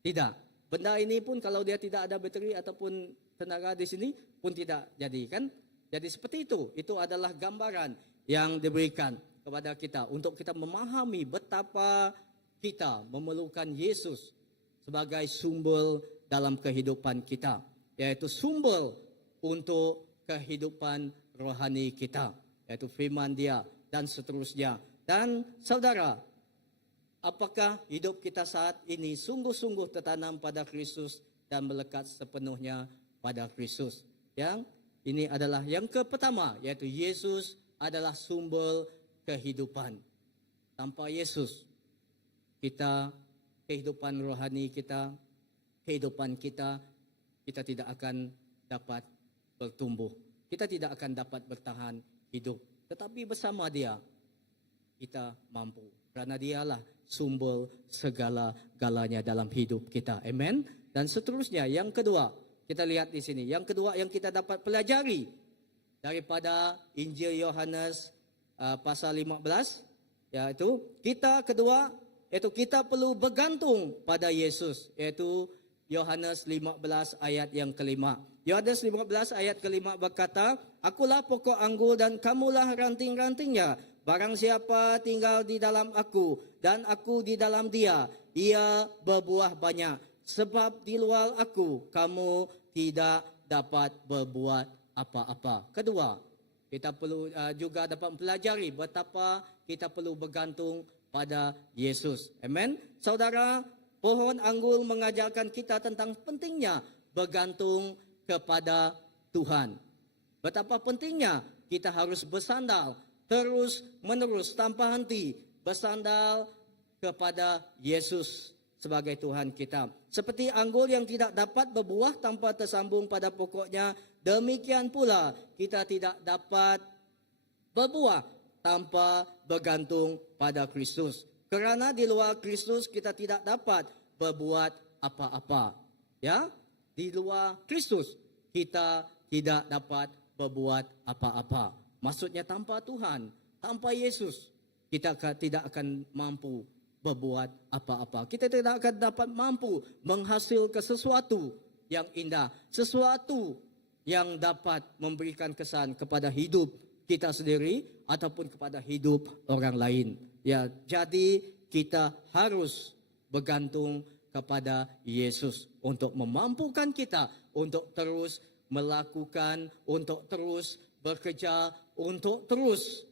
Tidak. Benda ini pun kalau dia tidak ada bateri ataupun tenaga di sini pun tidak jadi kan. Jadi seperti itu. Itu adalah gambaran yang diberikan kepada kita untuk kita memahami betapa kita memerlukan Yesus sebagai sumber dalam kehidupan kita. Yaitu sumber untuk kehidupan rohani kita. Yaitu firman Dia dan seterusnya. Dan saudara, apakah hidup kita saat ini sungguh-sungguh tertanam pada Kristus dan melekat sepenuhnya pada Kristus? Yang ini adalah yang pertama, yaitu Yesus adalah sumber kehidupan. Tanpa Yesus, kehidupan rohani kita, kehidupan kita tidak akan dapat bertumbuh. Kita tidak akan dapat bertahan hidup. Tetapi bersama Dia, kita mampu. Karena Dialah sumber segala-galanya dalam hidup kita. Amen. Dan seterusnya, yang kedua, kita lihat di sini. Yang kedua yang kita dapat pelajari daripada Injil Yohanes pasal 15, yaitu kita perlu bergantung pada Yesus, yaitu Yohanes 15 ayat yang kelima. Yohanes 15 ayat kelima berkata, "Akulah pokok anggur dan kamulah ranting-rantingnya. Barang siapa tinggal di dalam aku dan aku di dalam dia, ia berbuah banyak. Sebab di luar aku, kamu tidak dapat berbuat apa-apa." Kedua, kita perlu juga dapat mempelajari betapa kita perlu bergantung pada Yesus. Amen. Saudara, pohon anggur mengajarkan kita tentang pentingnya bergantung kepada Tuhan. Betapa pentingnya kita harus bersandar terus menerus tanpa henti, bersandar kepada Yesus sebagai Tuhan kita. Seperti anggur yang tidak dapat berbuah tanpa tersambung pada pokoknya, demikian pula kita tidak dapat berbuah tanpa bergantung pada Kristus. Kerana di luar Kristus kita tidak dapat berbuat apa-apa. Ya, di luar Kristus kita tidak dapat berbuat apa-apa. Maksudnya tanpa Tuhan, tanpa Yesus, kita tidak akan mampu berbuat apa-apa. Kita tidak akan dapat mampu menghasilkan sesuatu yang indah, sesuatu yang dapat memberikan kesan kepada hidup kita sendiri ataupun kepada hidup orang lain. Ya, jadi kita harus bergantung kepada Yesus untuk memampukan kita untuk terus melakukan, untuk terus bekerja, untuk terus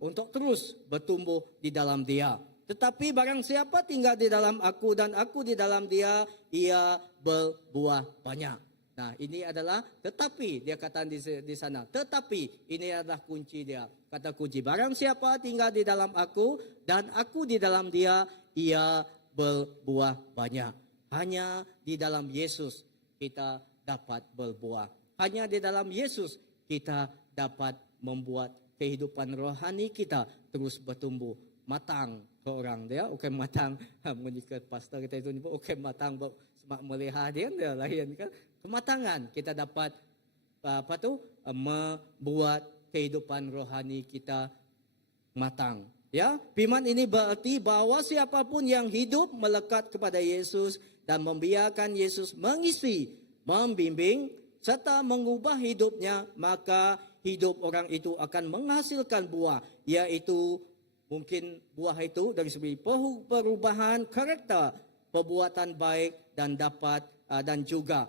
untuk terus bertumbuh di dalam Dia. Tetapi barang siapa tinggal di dalam aku dan aku di dalam dia, ia berbuah banyak. Nah, ini adalah tetapi, dia kata di sana. Tetapi, ini adalah kunci dia. Kata kunci, barang siapa tinggal di dalam aku dan aku di dalam dia, ia berbuah banyak. Hanya di dalam Yesus kita dapat berbuah. Hanya di dalam Yesus kita dapat membuat kehidupan rohani kita terus bertumbuh matang ke orang dia. Oke matang menikah pastor kita itu oke matang semak melihat dia lain kan. Kematangan kita dapat membuat kehidupan rohani kita matang. Ya, firman ini berarti bahwa siapapun yang hidup melekat kepada Yesus dan membiarkan Yesus mengisi, membimbing serta mengubah hidupnya, maka hidup orang itu akan menghasilkan buah, yaitu mungkin buah itu dari segi perubahan karakter, perbuatan baik dan juga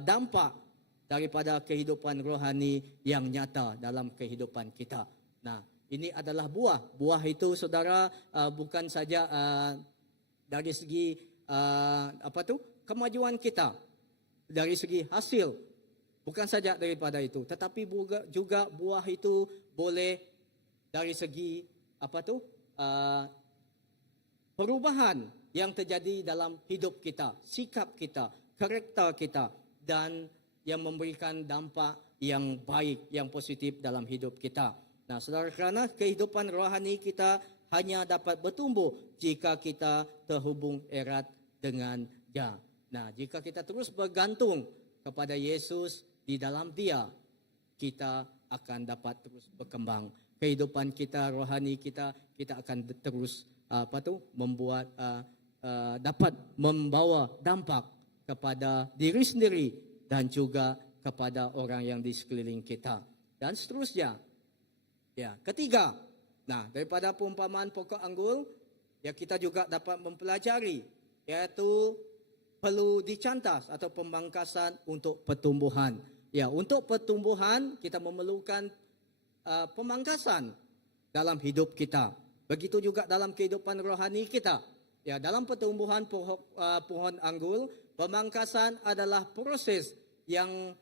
dampak daripada kehidupan rohani yang nyata dalam kehidupan kita. Nah, ini adalah buah. Buah itu saudara bukan saja dari segi kemajuan kita, dari segi hasil, bukan saja daripada itu, tetapi juga buah itu boleh dari segi perubahan yang terjadi dalam hidup kita, sikap kita, karakter kita, dan yang memberikan dampak yang baik, yang positif dalam hidup kita. Nah, saudara, kerana kehidupan rohani kita hanya dapat bertumbuh jika kita terhubung erat dengan Dia. Nah, jika kita terus bergantung kepada Yesus, di dalam Dia, kita akan dapat terus berkembang. Kehidupan kita, rohani kita akan terus membuat dapat membawa dampak kepada diri sendiri dan juga kepada orang yang di sekeliling kita. Dan seterusnya. Ya, ketiga. Nah, daripada perumpamaan pokok anggul, ya kita juga dapat mempelajari yaitu perlu dicantas atau pemangkasan untuk pertumbuhan. Ya, untuk pertumbuhan kita memerlukan pemangkasan dalam hidup kita. Begitu juga dalam kehidupan rohani kita. Ya, dalam pertumbuhan pohon anggul, pemangkasan adalah proses yang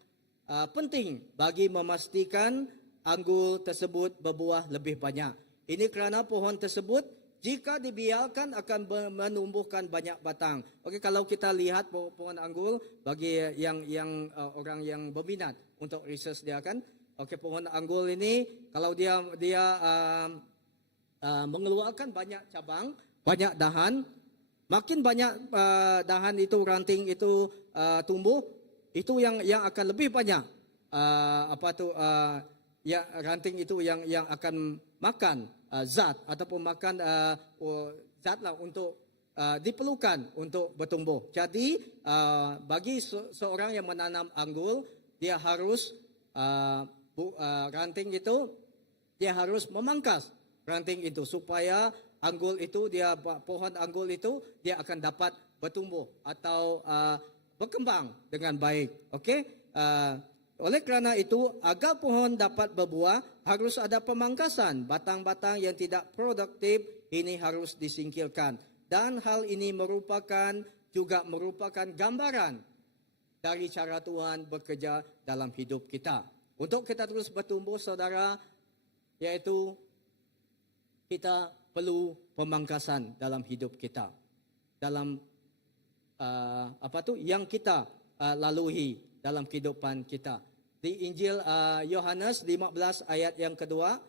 penting bagi memastikan anggul tersebut berbuah lebih banyak. Ini kerana pohon tersebut jika dibiarkan akan menumbuhkan banyak batang. Okey, kalau kita lihat pohon anggul bagi yang orang yang berminat untuk research dia kan, okey, pohon anggul ini kalau dia mengeluarkan banyak cabang, banyak dahan, makin banyak dahan itu, ranting itu tumbuh, itu yang akan lebih banyak ya ranting itu yang akan makan zat ataupun makan zat lah untuk diperlukan untuk bertumbuh. Jadi bagi seorang yang menanam anggul, dia harus ranting itu dia harus memangkas ranting itu supaya anggul itu pohon anggul itu dia akan dapat bertumbuh atau berkembang dengan baik. Okey? Oleh kerana itu, agar pohon dapat berbuah, harus ada pemangkasan. Batang-batang yang tidak produktif ini harus disingkirkan. Dan hal ini juga merupakan gambaran dari cara Tuhan bekerja dalam hidup kita. Untuk kita terus bertumbuh, saudara, yaitu kita perlu pemangkasan dalam hidup kita. Dalam yang kita lalui dalam kehidupan kita. Di Injil Yohanes 15 ayat yang kedua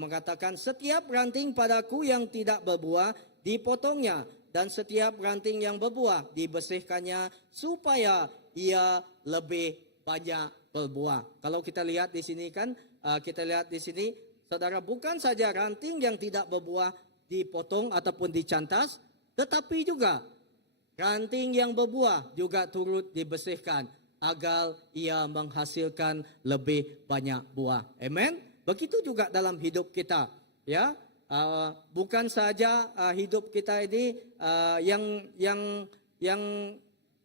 mengatakan, setiap ranting padaku yang tidak berbuah dipotongnya, dan setiap ranting yang berbuah dibersihkannya supaya ia lebih banyak berbuah. Kalau kita lihat di sini kan, saudara, bukan saja ranting yang tidak berbuah dipotong ataupun dicantas, tetapi juga ranting yang berbuah juga turut dibersihkan agar ia menghasilkan lebih banyak buah. Amen. Begitu juga dalam hidup kita, ya. Bukan saja hidup kita ini yang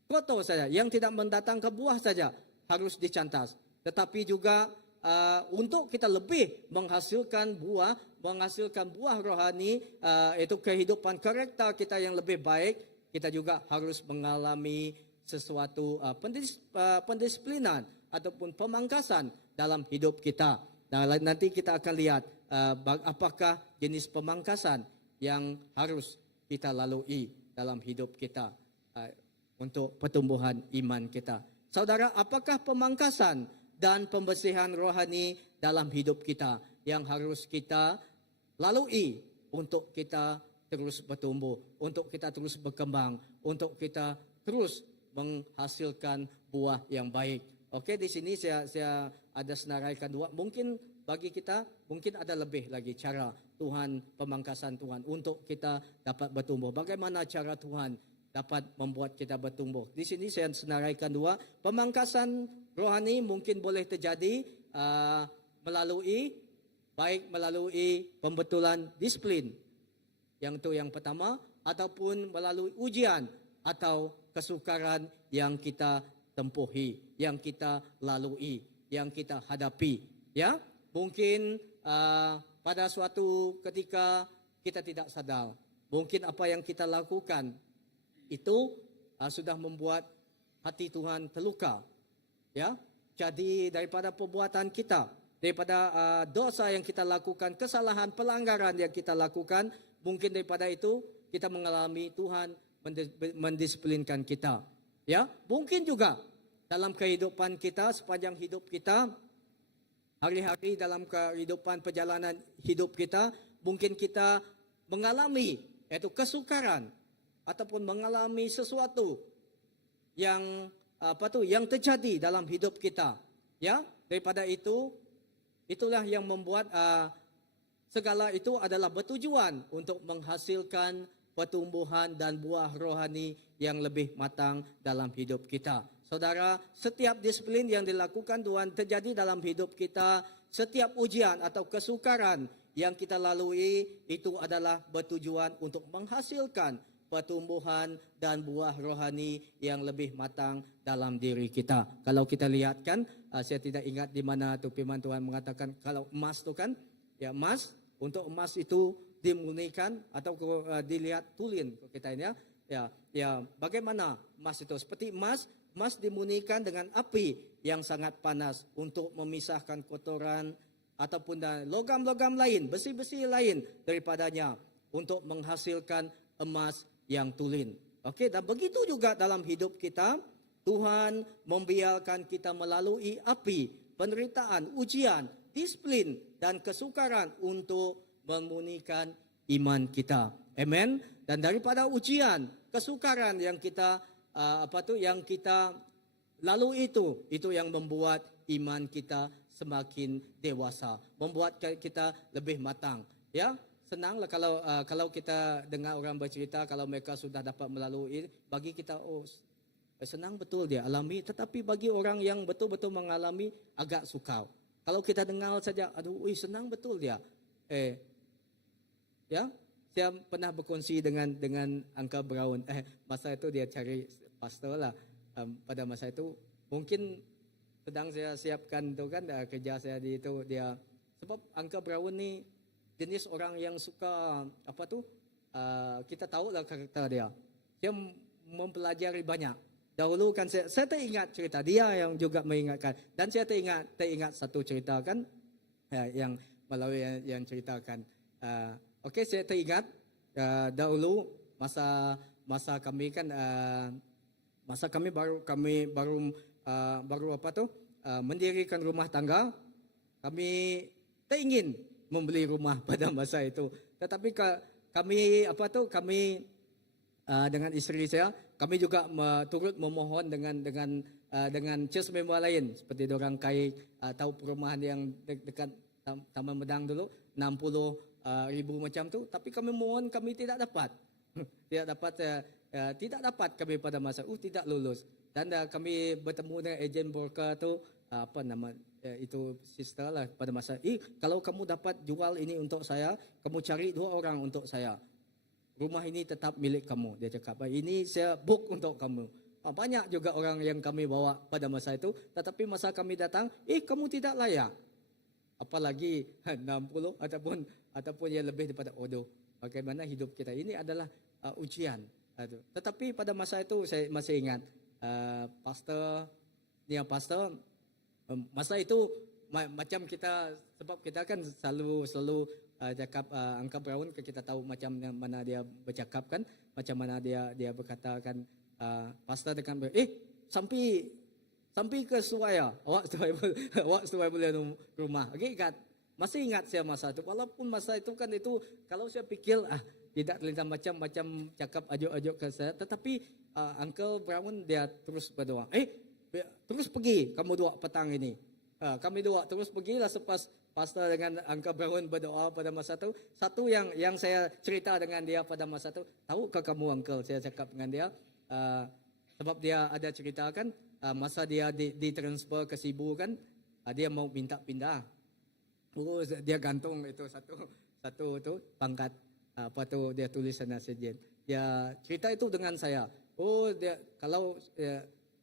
kotor saja, yang tidak mendatangkan buah saja harus dicantas, tetapi juga untuk kita lebih menghasilkan buah rohani, itu kehidupan karakter kita yang lebih baik, kita juga harus mengalami sesuatu pendisiplinan ataupun pemangkasan dalam hidup kita. Nah, nanti kita akan lihat apakah jenis pemangkasan yang harus kita lalui dalam hidup kita untuk pertumbuhan iman kita. Saudara, apakah pemangkasan dan pembersihan rohani dalam hidup kita yang harus kita lalui untuk kita terus bertumbuh, untuk kita terus berkembang, untuk kita terus menghasilkan buah yang baik. Okey, di sini saya ada senaraikan dua. Mungkin bagi kita, mungkin ada lebih lagi cara Tuhan, pemangkasan Tuhan untuk kita dapat bertumbuh. Bagaimana cara Tuhan dapat membuat kita bertumbuh? Di sini saya senaraikan dua. Pemangkasan rohani mungkin boleh terjadi melalui pembetulan disiplin. Yang itu yang pertama, ataupun melalui ujian atau kesukaran yang kita tempuhi, yang kita lalui, yang kita hadapi. Ya, mungkin pada suatu ketika kita tidak sadar, mungkin apa yang kita lakukan itu sudah membuat hati Tuhan terluka. Ya, jadi daripada perbuatan kita, daripada dosa yang kita lakukan, kesalahan, pelanggaran yang kita lakukan, mungkin daripada itu kita mengalami Tuhan mendisiplinkan kita. Ya, mungkin juga dalam kehidupan kita, sepanjang hidup kita, hari-hari dalam kehidupan perjalanan hidup kita, mungkin kita mengalami yaitu kesukaran ataupun mengalami sesuatu yang yang terjadi dalam hidup kita. Ya, daripada itulah yang membuat segala itu adalah bertujuan untuk menghasilkan pertumbuhan dan buah rohani yang lebih matang dalam hidup kita. Saudara, setiap disiplin yang dilakukan Tuhan terjadi dalam hidup kita, setiap ujian atau kesukaran yang kita lalui itu adalah bertujuan untuk menghasilkan pertumbuhan dan buah rohani yang lebih matang dalam diri kita. Kalau kita lihat kan, saya tidak ingat di mana tu firman Tuhan mengatakan kalau emas tu kan, ya emas, untuk emas itu dimurnikan atau dilihat tulin kita ini ya bagaimana emas itu seperti emas dimurnikan dengan api yang sangat panas untuk memisahkan kotoran ataupun logam-logam lain, besi-besi lain daripadanya untuk menghasilkan emas yang tulen. Okey, dan begitu juga dalam hidup kita, Tuhan membiarkan kita melalui api, penderitaan, ujian, disiplin dan kesukaran untuk memurnikan iman kita. Amen. Dan daripada ujian, kesukaran yang kita yang kita lalui itu yang membuat iman kita semakin dewasa, membuat kita lebih matang. Ya, senanglah kalau kita dengar orang bercerita kalau mereka sudah dapat melalui, bagi kita senang betul dia alami, tetapi bagi orang yang betul-betul mengalami agak sukar. Kalau kita dengar saja, senang betul dia. Ya, saya pernah berkongsi dengan Uncle Brown. Masa itu dia cari pastor lah. Pada masa itu mungkin sedang saya siapkan tu kan kerja saya di itu dia. Sebab Uncle Brown ni jenis orang yang suka kita tahu lah karakter dia. Dia mempelajari banyak. Dahulu kan saya teringat cerita dia yang juga mengingatkan, dan saya teringat satu cerita kan yang melalui yang ceritakan. Okey, saya teringat dahulu masa kami kan masa kami baru mendirikan rumah tangga. Kami tak ingin membeli rumah pada masa itu. Tetapi kami dengan isteri saya, kami juga turut memohon dengan church member lain seperti dorang tahu perumahan yang dekat Taman Medang dulu 60,000 macam tu, tapi kami mohon kami tidak dapat. Tidak dapat kami pada masa tidak lulus. Dan kami bertemu dengan ejen broker tu itu sister lah pada masa kalau kamu dapat jual ini untuk saya, kamu cari 2 orang untuk saya. Rumah ini tetap milik kamu. Dia cakap, ini saya book untuk kamu. Banyak juga orang yang kami bawa pada masa itu, tetapi masa kami datang, kamu tidak layak. Apalagi 60 ataupun yang lebih daripada bagaimana hidup kita ini adalah ujian. Tetapi pada masa itu saya masih ingat pastor masa itu macam kita, sebab kita kan selalu cakap Uncle Brown, kita tahu macam mana dia bercakap kan, macam mana dia berkata kan, pastor dengan sampai ke Suraya, awak boleh rumah. Okay, kan? Masih ingat saya masa itu, walaupun masa itu kan itu kalau saya fikir tidak terlihat macam cakap ajuk-ajuk ke saya, tetapi Uncle Brown dia terus berdoa. Terus pergi kamu 2 petang ini. Kami 2 terus pergilah selepas pastor dengan Uncle Brown berdoa pada masa itu. Satu yang saya cerita dengan dia pada masa itu, tahukah kamu Uncle, saya cakap dengan dia, sebab dia ada ceritakan masa dia ditransfer ke Sibu kan, dia mau minta pindah. Dia gantung itu satu tu pangkat dia tulis sana sejen. Dia cerita itu dengan saya. Dia kalau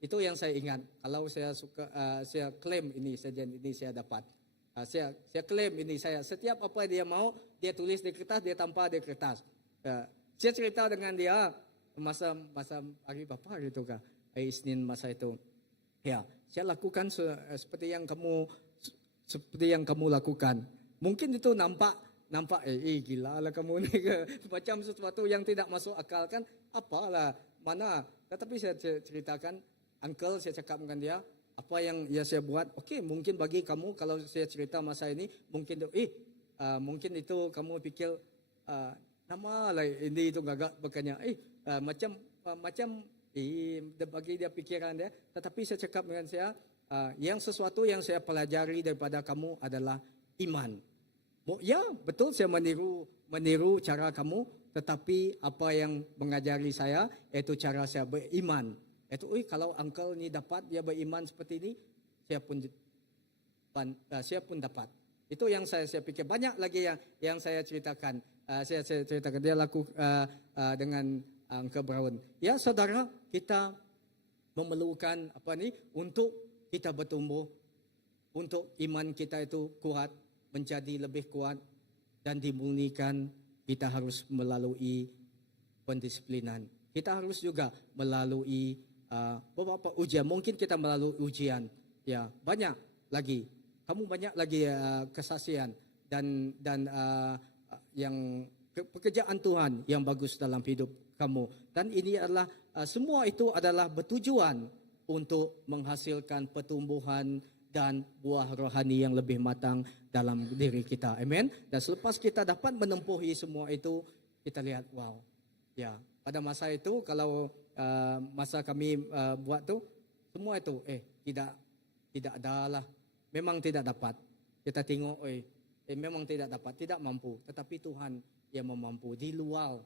itu yang saya ingat. Kalau saya suka saya claim ini sejen, ini saya dapat. Saya claim ini saya. Setiap apa dia mau, dia tulis di kertas, dia tampal di kertas. Saya cerita dengan dia masa hari berapa gitu kah? Hari Isnin masa itu. Ya, saya lakukan seperti yang kamu lakukan. Mungkin itu nampak gila lah kamu ni macam sesuatu yang tidak masuk akal kan, apalah mana. Tetapi saya ceritakan, Uncle, saya cakap dengan dia apa yang saya buat. Okey, mungkin bagi kamu kalau saya cerita masa ini mungkin mungkin itu kamu fikir nama lah ini itu gagak bukannya macam bagi dia pikiran dia. Tetapi saya cakap dengan saya, yang sesuatu yang saya pelajari daripada kamu adalah iman. Ya, betul saya meniru cara kamu, tetapi apa yang mengajari saya itu cara saya beriman. Itu kalau uncle ni dapat dia beriman seperti ini, saya pun dapat. Itu yang saya pikir. Banyak lagi yang saya ceritakan. Saya ceritakan dia laku dengan Uncle Brown. Ya saudara, kita memerlukan untuk kita bertumbuh, untuk iman kita itu kuat, menjadi lebih kuat dan dimurnikan. Kita harus melalui pendisiplinan. Kita harus juga melalui beberapa ujian. Mungkin kita melalui ujian. Ya, banyak lagi. Kamu banyak lagi kesaksian dan yang pekerjaan Tuhan yang bagus dalam hidup kamu. Dan ini adalah semua itu adalah bertujuan untuk menghasilkan pertumbuhan dan buah rohani yang lebih matang dalam diri kita. Amen. Dan selepas kita dapat menempuhi semua itu, kita lihat, wow. Ya, pada masa itu kalau masa kami buat tu, semua itu tidak adalah, memang tidak dapat. Kita tengok, memang tidak dapat, tidak mampu. Tetapi Tuhan yang memampu. Di luar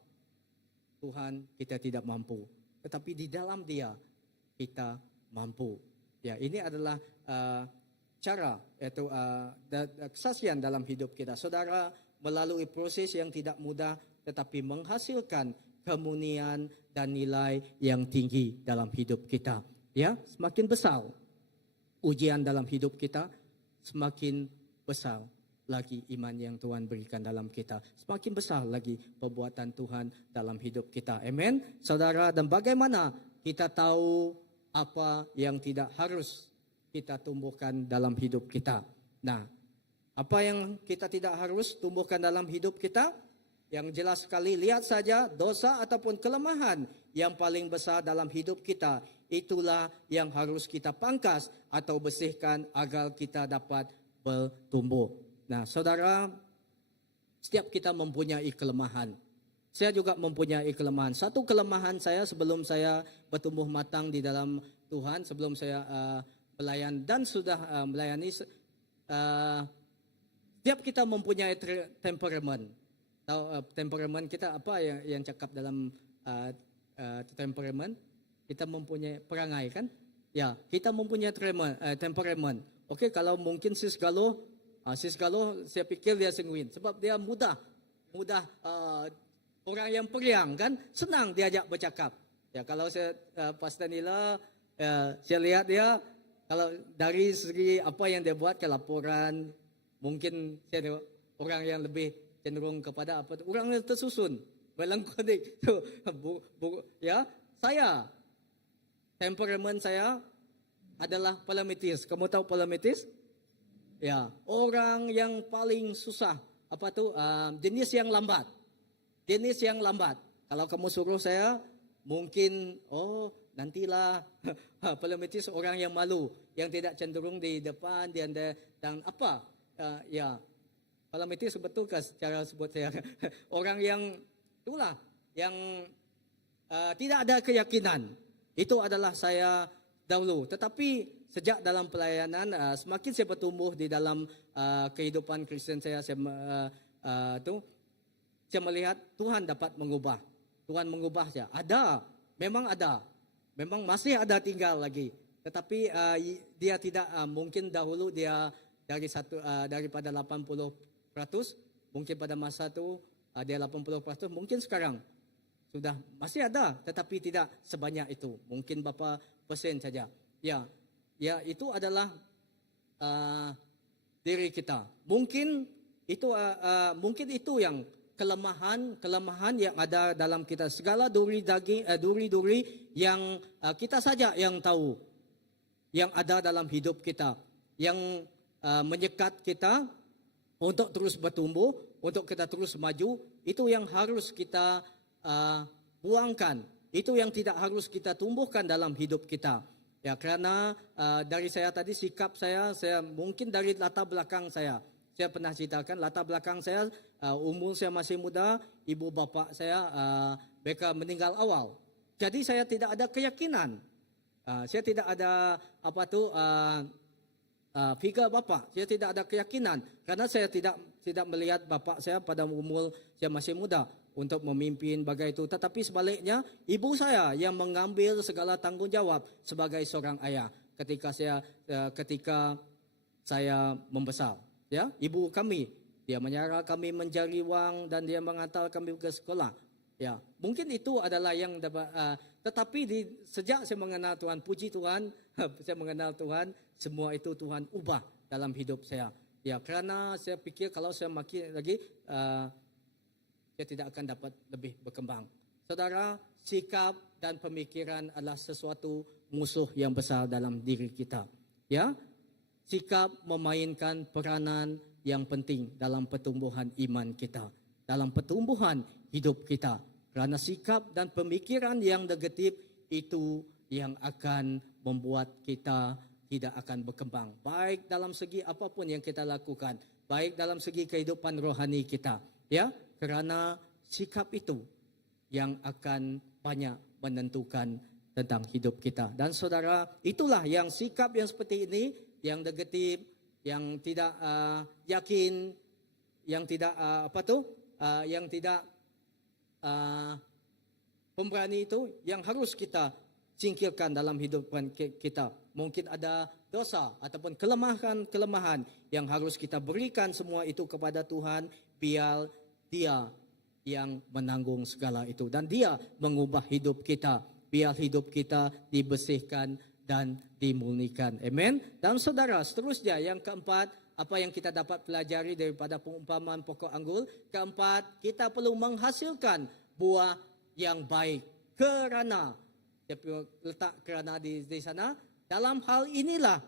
Tuhan kita tidak mampu. Tetapi di dalam Dia kita mampu. Ya, ini adalah cara, yaitu kesaksian dalam hidup kita. Saudara melalui proses yang tidak mudah, tetapi menghasilkan kemunian dan nilai yang tinggi dalam hidup kita. Ya, semakin besar ujian dalam hidup kita, semakin besar lagi iman yang Tuhan berikan dalam kita. Semakin besar lagi perbuatan Tuhan dalam hidup kita. Amen. Saudara, dan bagaimana kita tahu apa yang tidak harus kita tumbuhkan dalam hidup kita. Nah, apa yang kita tidak harus tumbuhkan dalam hidup kita? Yang jelas sekali, lihat saja dosa ataupun kelemahan yang paling besar dalam hidup kita. Itulah yang harus kita pangkas atau bersihkan agar kita dapat bertumbuh. Nah, saudara, setiap kita mempunyai kelemahan. Saya juga mempunyai kelemahan. Satu kelemahan saya sebelum saya bertumbuh matang di dalam Tuhan, sebelum saya pelayan dan sudah melayani, setiap kita mempunyai temperamen. Tahu temperamen kita apa yang cakap dalam temperamen? Kita mempunyai perangai kan? Ya, kita mempunyai temperamen. Okey, kalau mungkin Sis Galo saya pikir dia sanguin sebab dia mudah orang yang periang kan, senang diajak bercakap. Ya, kalau saya Pastor Nila, saya lihat dia kalau dari segi apa yang dia buat ke laporan, mungkin saya orang yang lebih cenderung kepada apa? Orang yang tersusun, melangkodik. Ya, saya temperamen saya adalah palamitis. Kamu tahu palamitis? Ya, orang yang paling susah. Apa tu? Jenis yang lambat. Jenis yang lambat. Kalau kamu suruh saya, mungkin nantilah palamitis orang yang malu, yang tidak cenderung di depan dan apa? Ya, palamitis betulkah cara sebut saya? Orang yang itulah yang tidak ada keyakinan. Itu adalah saya dahulu. Tetapi sejak dalam pelayanan, semakin saya bertumbuh di dalam kehidupan Kristen saya melihat Tuhan dapat mengubah. Tuhan mengubah saja. Ada, memang ada. Memang masih ada tinggal lagi. Tetapi dia tidak, mungkin dahulu dia daripada 80%, mungkin pada masa itu dia 80%, mungkin sekarang sudah masih ada, tetapi tidak sebanyak itu. Mungkin berapa persen saja. Ya, itu adalah diri kita. Mungkin itu yang kelemahan yang ada dalam kita. Segala duri-duri yang kita saja yang tahu, yang ada dalam hidup kita, yang menyekat kita untuk terus bertumbuh, untuk kita terus maju. Itu yang harus kita buangkan. Itu yang tidak harus kita tumbuhkan dalam hidup kita. Ya, kerana dari saya tadi, sikap saya mungkin dari latar belakang saya pernah ceritakan, latar belakang saya, umur saya masih muda, ibu bapa saya mereka meninggal awal. Jadi saya tidak ada keyakinan. Saya tidak ada figure bapa. Saya tidak ada keyakinan karena saya tidak melihat bapa saya pada umur saya masih muda. untuk memimpin bagai itu. Tetapi sebaliknya, ibu saya yang mengambil segala tanggungjawab sebagai seorang ayah ketika saya membesar. Ya, ibu kami, dia menyara kami mencari wang dan dia mengantar kami ke sekolah. Ya, mungkin itu adalah yang dapat. Tetapi sejak saya mengenal Tuhan, puji Tuhan, saya mengenal Tuhan, semua itu Tuhan ubah dalam hidup saya. Ya, karena saya pikir kalau saya makin lagi, saya tidak akan dapat lebih berkembang. Saudara, sikap dan pemikiran adalah sesuatu musuh yang besar dalam diri kita. Ya, sikap memainkan peranan yang penting dalam pertumbuhan iman kita, dalam pertumbuhan hidup kita. Kerana sikap dan pemikiran yang negatif itu yang akan membuat kita tidak akan berkembang. Baik dalam segi apapun yang kita lakukan, baik dalam segi kehidupan rohani kita. Ya, kerana sikap itu yang akan banyak menentukan tentang hidup kita. Dan saudara, itulah yang sikap yang seperti ini, yang negatif, yang tidak yakin, yang tidak yang tidak pemberani itu yang harus kita singkirkan dalam hidup kita. Mungkin ada dosa ataupun kelemahan yang harus kita berikan semua itu kepada Tuhan, biar Dia yang menanggung segala itu. Dan Dia mengubah hidup kita, biar hidup kita dibersihkan dan dimurnikan. Amen. Dan saudara, seterusnya yang keempat, apa yang kita dapat pelajari daripada pengumpamaan pokok anggur? Keempat, kita perlu menghasilkan buah yang baik. Kerana, saya letak kerana di sana, dalam hal inilah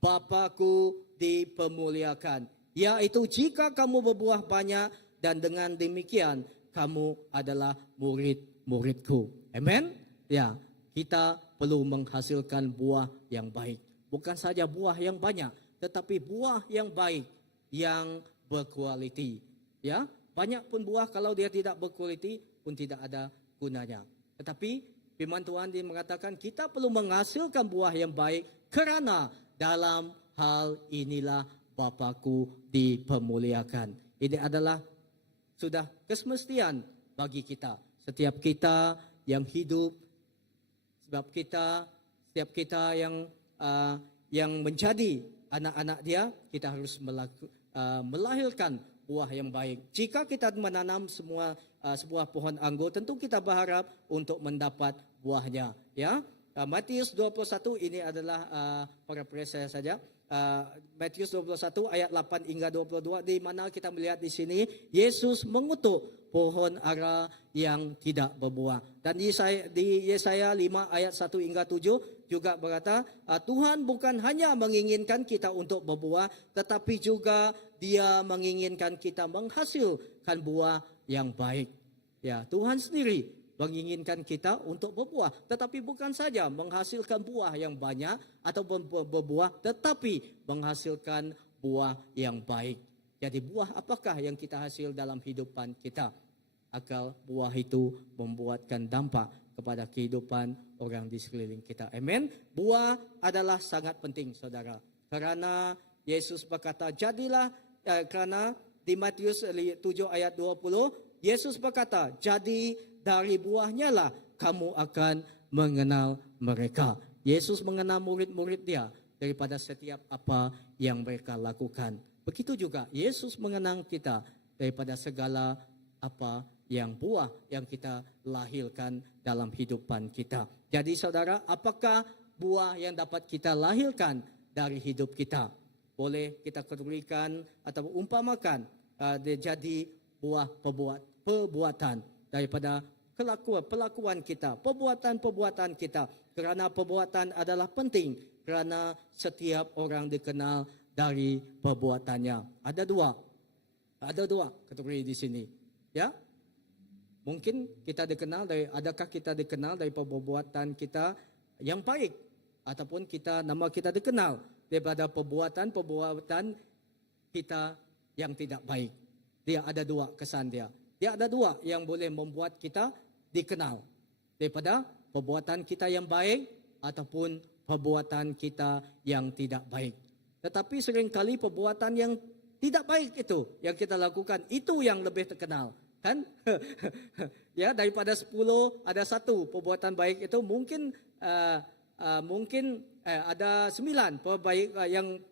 Bapa-Ku dipermuliakan. Yaitu jika kamu berbuah banyak dan dengan demikian kamu adalah murid-muridku. Amen. Ya, kita perlu menghasilkan buah yang baik. Bukan saja buah yang banyak, tetapi buah yang baik, yang berkualiti. Ya, banyak pun buah kalau dia tidak berkualiti pun tidak ada gunanya. Tetapi firman Tuhan dia mengatakan kita perlu menghasilkan buah yang baik kerana dalam hal inilah Bapa-Ku dipermuliakan. Ini adalah sudah kesemestian bagi kita. Setiap kita yang hidup, setiap kita yang menjadi anak-anak Dia, kita harus melahirkan buah yang baik. Jika kita menanam sebuah pohon anggur, tentu kita berharap untuk mendapat buahnya. Ya, Matius 21 ini adalah paraphrase saya saja. Matius 21 ayat 8 hingga 22, di mana kita melihat di sini Yesus mengutuk pohon ara yang tidak berbuah. Dan di Yesaya 5 ayat 1 hingga 7 juga berkata, Tuhan bukan hanya menginginkan kita untuk berbuah, tetapi juga Dia menginginkan kita menghasilkan buah yang baik. Ya, Tuhan sendiri menginginkan kita untuk berbuah, tetapi bukan saja menghasilkan buah yang banyak ataupun berbuah, tetapi menghasilkan buah yang baik. Jadi buah apakah yang kita hasil dalam kehidupan kita? Agar buah itu membuatkan dampak kepada kehidupan orang di sekeliling kita. Amen. Buah adalah sangat penting, saudara. Karena Yesus berkata, jadilah, karena di Matius 7 ayat 20, Yesus berkata, jadi dari buahnya lah kamu akan mengenal mereka. Yesus mengenal murid-murid Dia daripada setiap apa yang mereka lakukan. Begitu juga Yesus mengenal kita daripada segala apa yang buah yang kita lahirkan dalam kehidupan kita. Jadi saudara, apakah buah yang dapat kita lahirkan dari hidup kita? Boleh kita kategorikan atau umpamakan jadi buah perbuatan daripada pelakuan kita, perbuatan kita. Kerana perbuatan adalah penting, kerana setiap orang dikenal dari perbuatannya. Ada dua kategori di sini. Ya, mungkin kita dikenal adakah kita dikenal dari perbuatan kita yang baik, ataupun nama kita dikenal daripada perbuatan kita yang tidak baik. Dia ada dua kesan dia. Dia ada dua yang boleh membuat kita dikenal. Daripada perbuatan kita yang baik ataupun perbuatan kita yang tidak baik. Tetapi seringkali perbuatan yang tidak baik itu yang kita lakukan, itu yang lebih terkenal kan? Ya, daripada 10 ada 1 perbuatan baik itu mungkin ada 9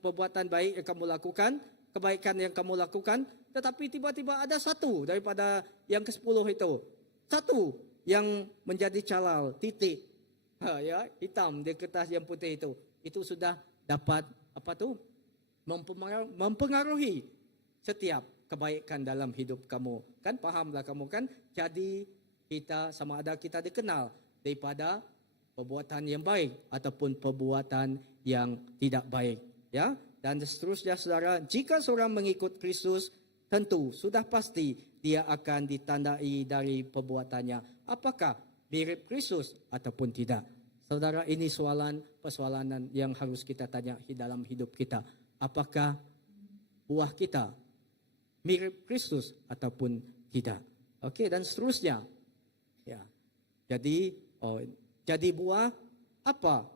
perbuatan baik yang kamu lakukan, kebaikan yang kamu lakukan, tetapi tiba-tiba ada 1 daripada yang ke-10 itu. 1 yang menjadi calal, titik. Ya, hitam di kertas yang putih itu. Itu sudah dapat mempengaruhi setiap kebaikan dalam hidup kamu. Kan pahamlah kamu kan? Jadi kita sama ada kita dikenal daripada perbuatan yang baik ataupun perbuatan yang tidak baik. Ya, dan seterusnya saudara, jika seorang mengikut Kristus, tentu sudah pasti dia akan ditandai dari perbuatannya. Apakah mirip Kristus ataupun tidak? Saudara, ini persoalan yang harus kita tanya di dalam hidup kita. Apakah buah kita mirip Kristus ataupun tidak? Oke, dan seterusnya. Ya. Jadi buah apa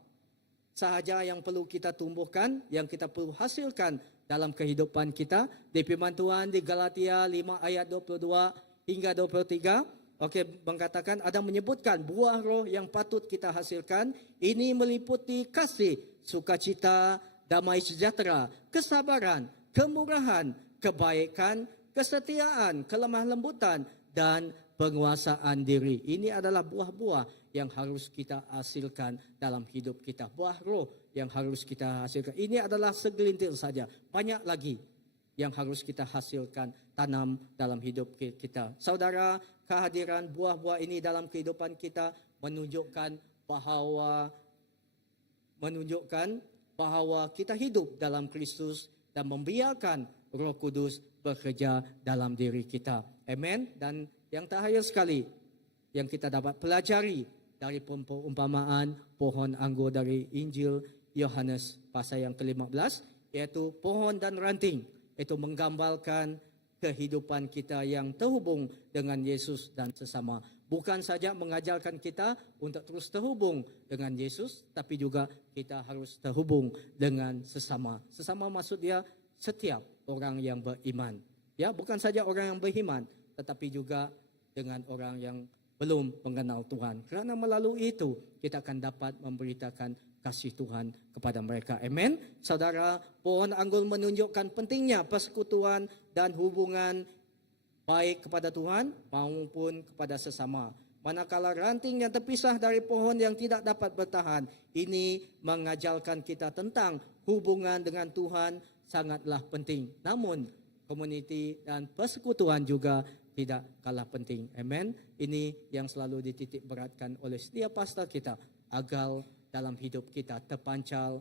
sahaja yang perlu kita tumbuhkan, yang kita perlu hasilkan dalam kehidupan kita. Di firman Tuhan di Galatia 5 ayat 22 hingga 23. Oke, mengatakan ada menyebutkan buah roh yang patut kita hasilkan. Ini meliputi kasih, sukacita, damai sejahtera, kesabaran, kemurahan, kebaikan, kesetiaan, kelemah lembutan, dan penguasaan diri. Ini adalah buah-buah yang harus kita hasilkan dalam hidup kita. Buah roh yang harus kita hasilkan. Ini adalah segelintir saja. Banyak lagi yang harus kita hasilkan, tanam dalam hidup kita. Saudara, kehadiran buah-buah ini dalam kehidupan kita menunjukkan bahwa kita hidup dalam Kristus dan membiarkan Roh Kudus bekerja dalam diri kita. Amen. Dan yang terakhir sekali yang kita dapat pelajari dari perumpamaan pohon anggur dari Injil Yohanes pasal yang ke-15, yaitu pohon dan ranting. Itu menggambarkan kehidupan kita yang terhubung dengan Yesus dan sesama. Bukan saja mengajarkan kita untuk terus terhubung dengan Yesus, tapi juga kita harus terhubung dengan sesama. Sesama maksud dia setiap orang yang beriman. Ya, bukan saja orang yang beriman, tetapi juga dengan orang yang belum mengenal Tuhan. Kerana melalui itu kita akan dapat memberitakan kasih Tuhan kepada mereka. Amen. Saudara, pohon anggur menunjukkan pentingnya persekutuan dan hubungan baik kepada Tuhan maupun kepada sesama. Manakala ranting yang terpisah dari pohon yang tidak dapat bertahan, ini mengajarkan kita tentang hubungan dengan Tuhan sangatlah penting. Namun, komuniti dan persekutuan juga tidak kalah penting. Amen. Ini yang selalu dititik beratkan oleh setiap pastor kita agar dalam hidup kita terpancar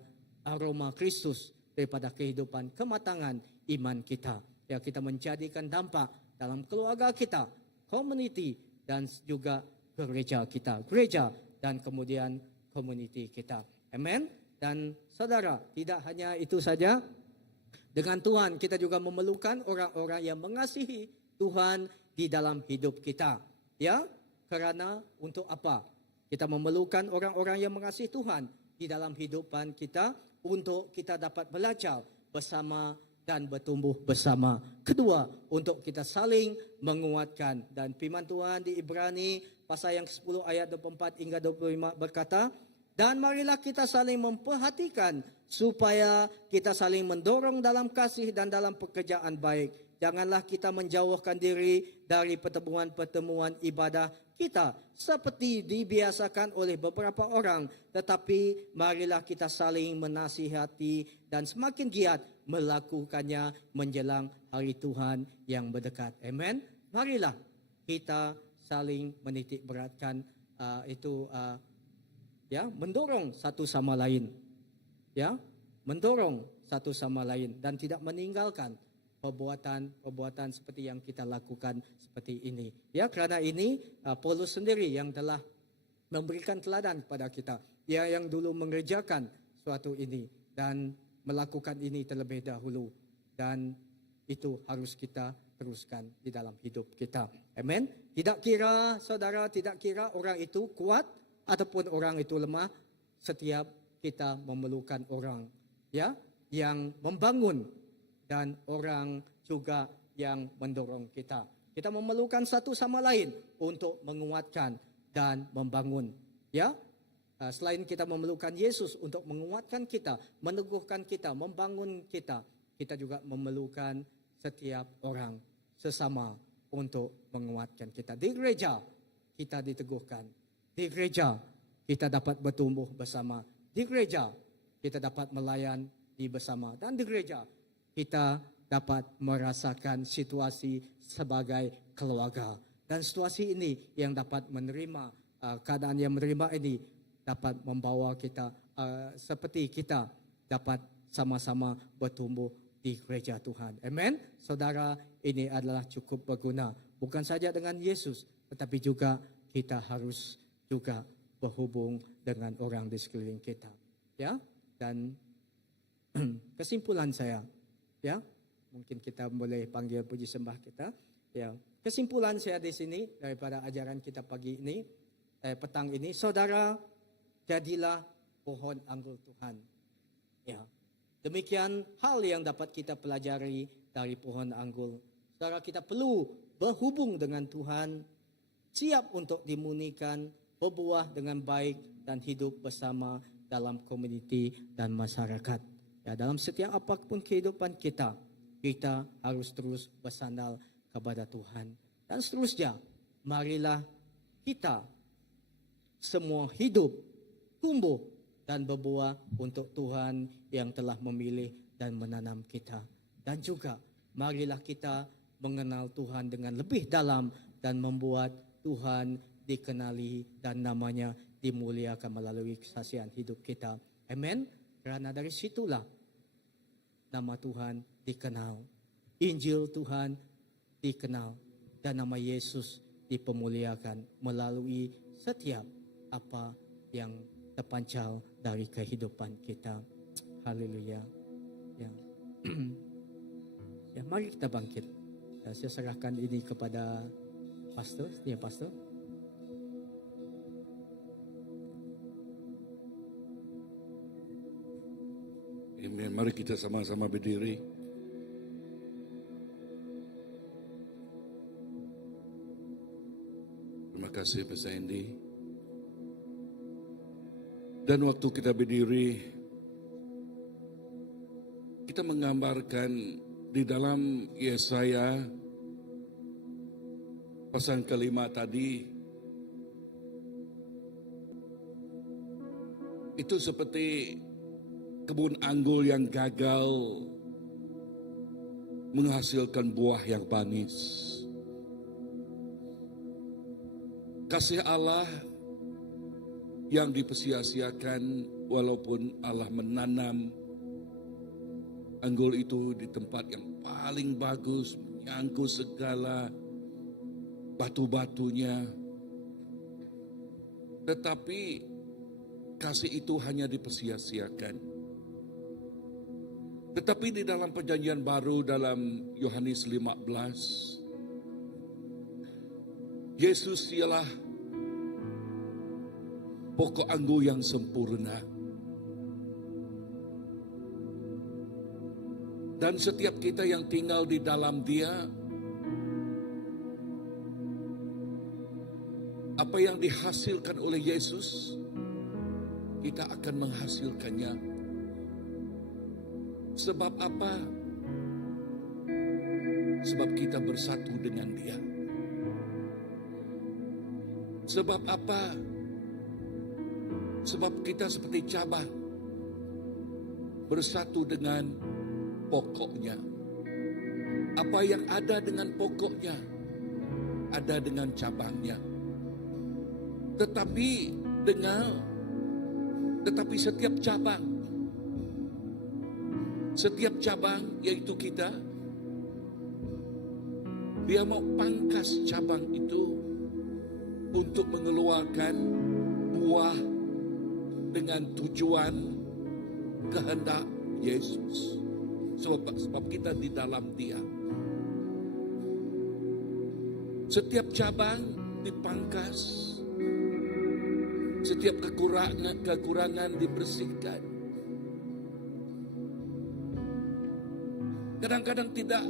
aroma Kristus daripada kehidupan kematangan iman kita. Ya, kita menjadikan dampak dalam keluarga kita, community, dan juga gereja kita. Gereja dan kemudian community kita. Amen. Dan saudara, tidak hanya itu saja. Dengan Tuhan kita juga memerlukan orang-orang yang mengasihi Tuhan di dalam hidup kita. Ya, kerana untuk apa? Kita memerlukan orang-orang yang mengasihi Tuhan di dalam kehidupan kita untuk kita dapat belajar bersama dan bertumbuh bersama. Kedua, untuk kita saling menguatkan. Dan firman Tuhan di Ibrani pasal yang 10 ayat 24 hingga 25 berkata, dan marilah kita saling memperhatikan supaya kita saling mendorong dalam kasih dan dalam pekerjaan baik. Janganlah kita menjauhkan diri dari pertemuan-pertemuan ibadah kita seperti dibiasakan oleh beberapa orang, tetapi marilah kita saling menasihati dan semakin giat melakukannya menjelang hari Tuhan yang berdekat. Amen. Marilah kita saling menitik beratkan mendorong satu sama lain. Ya, mendorong satu sama lain dan tidak meninggalkan perbuatan seperti yang kita lakukan seperti ini. Ya, kerana ini Paulus sendiri yang telah memberikan teladan kepada kita. Dia yang dulu mengerjakan suatu ini dan melakukan ini terlebih dahulu. Dan itu harus kita teruskan di dalam hidup kita. Amen. Tidak kira saudara, tidak kira orang itu kuat ataupun orang itu lemah, setiap kita memerlukan orang yang membangun dan orang juga yang mendorong kita. Kita memerlukan satu sama lain untuk menguatkan dan membangun. Ya, selain kita memerlukan Yesus untuk menguatkan kita, meneguhkan kita, membangun kita, kita juga memerlukan setiap orang sesama untuk menguatkan kita. Di gereja kita diteguhkan. Di gereja kita dapat bertumbuh bersama. Di gereja kita dapat melayan di bersama. Dan di gereja kita dapat merasakan situasi sebagai keluarga. Dan situasi ini yang dapat menerima, keadaan yang menerima ini dapat membawa kita seperti kita dapat sama-sama bertumbuh di gereja Tuhan. Amen. Saudara, ini adalah cukup berguna. Bukan saja dengan Yesus, tetapi juga kita harus juga berhubung dengan orang di sekeliling kita. Ya, dan kesimpulan saya, ya, mungkin kita boleh panggil puji sembah kita. Ya, kesimpulan saya di sini daripada ajaran kita pagi ini, petang ini, saudara, jadilah pohon anggur Tuhan. Ya, demikian hal yang dapat kita pelajari dari pohon anggur. Saudara, kita perlu berhubung dengan Tuhan, siap untuk dimurnikan, berbuah dengan baik dan hidup bersama dalam komuniti dan masyarakat. Ya, dalam setiap apapun kehidupan kita, kita harus terus bersandar kepada Tuhan. Dan seterusnya, marilah kita semua hidup, tumbuh dan berbuah untuk Tuhan yang telah memilih dan menanam kita. Dan juga marilah kita mengenal Tuhan dengan lebih dalam dan membuat Tuhan dikenali dan namanya dimuliakan melalui kesaksian hidup kita. Amen. Karena dari situlah nama Tuhan dikenal, Injil Tuhan dikenal, dan nama Yesus dipemuliakan melalui setiap apa yang terpancar dari kehidupan kita. Haleluya. Ya. Ya, mari kita bangkit. Saya serahkan ini kepada pastor, ya pastor. Amen. Mari kita sama-sama berdiri. Terima kasih Pak Sandy. Dan waktu kita berdiri, kita menggambarkan di dalam Yesaya pasal kelima tadi, itu seperti kebun anggur yang gagal menghasilkan buah yang manis. Kasih Allah yang dipersia-siakan walaupun Allah menanam anggur itu di tempat yang paling bagus, menyangkut segala batu-batunya. Tetapi kasih itu hanya dipersia-siakan. Tetapi di dalam perjanjian baru dalam Yohanes 15, Yesus ialah pokok anggur yang sempurna. Dan setiap kita yang tinggal di dalam Dia, apa yang dihasilkan oleh Yesus, kita akan menghasilkannya. Sebab apa? Sebab kita bersatu dengan Dia. Sebab apa? Sebab kita seperti cabang bersatu dengan pokoknya. Apa yang ada dengan pokoknya, ada dengan cabangnya. Tetapi setiap cabang yaitu kita, dia mau pangkas cabang itu untuk mengeluarkan buah dengan tujuan kehendak Yesus. Sebab kita di dalam Dia. Setiap cabang dipangkas, setiap kekurangan dibersihkan. Kadang-kadang tidak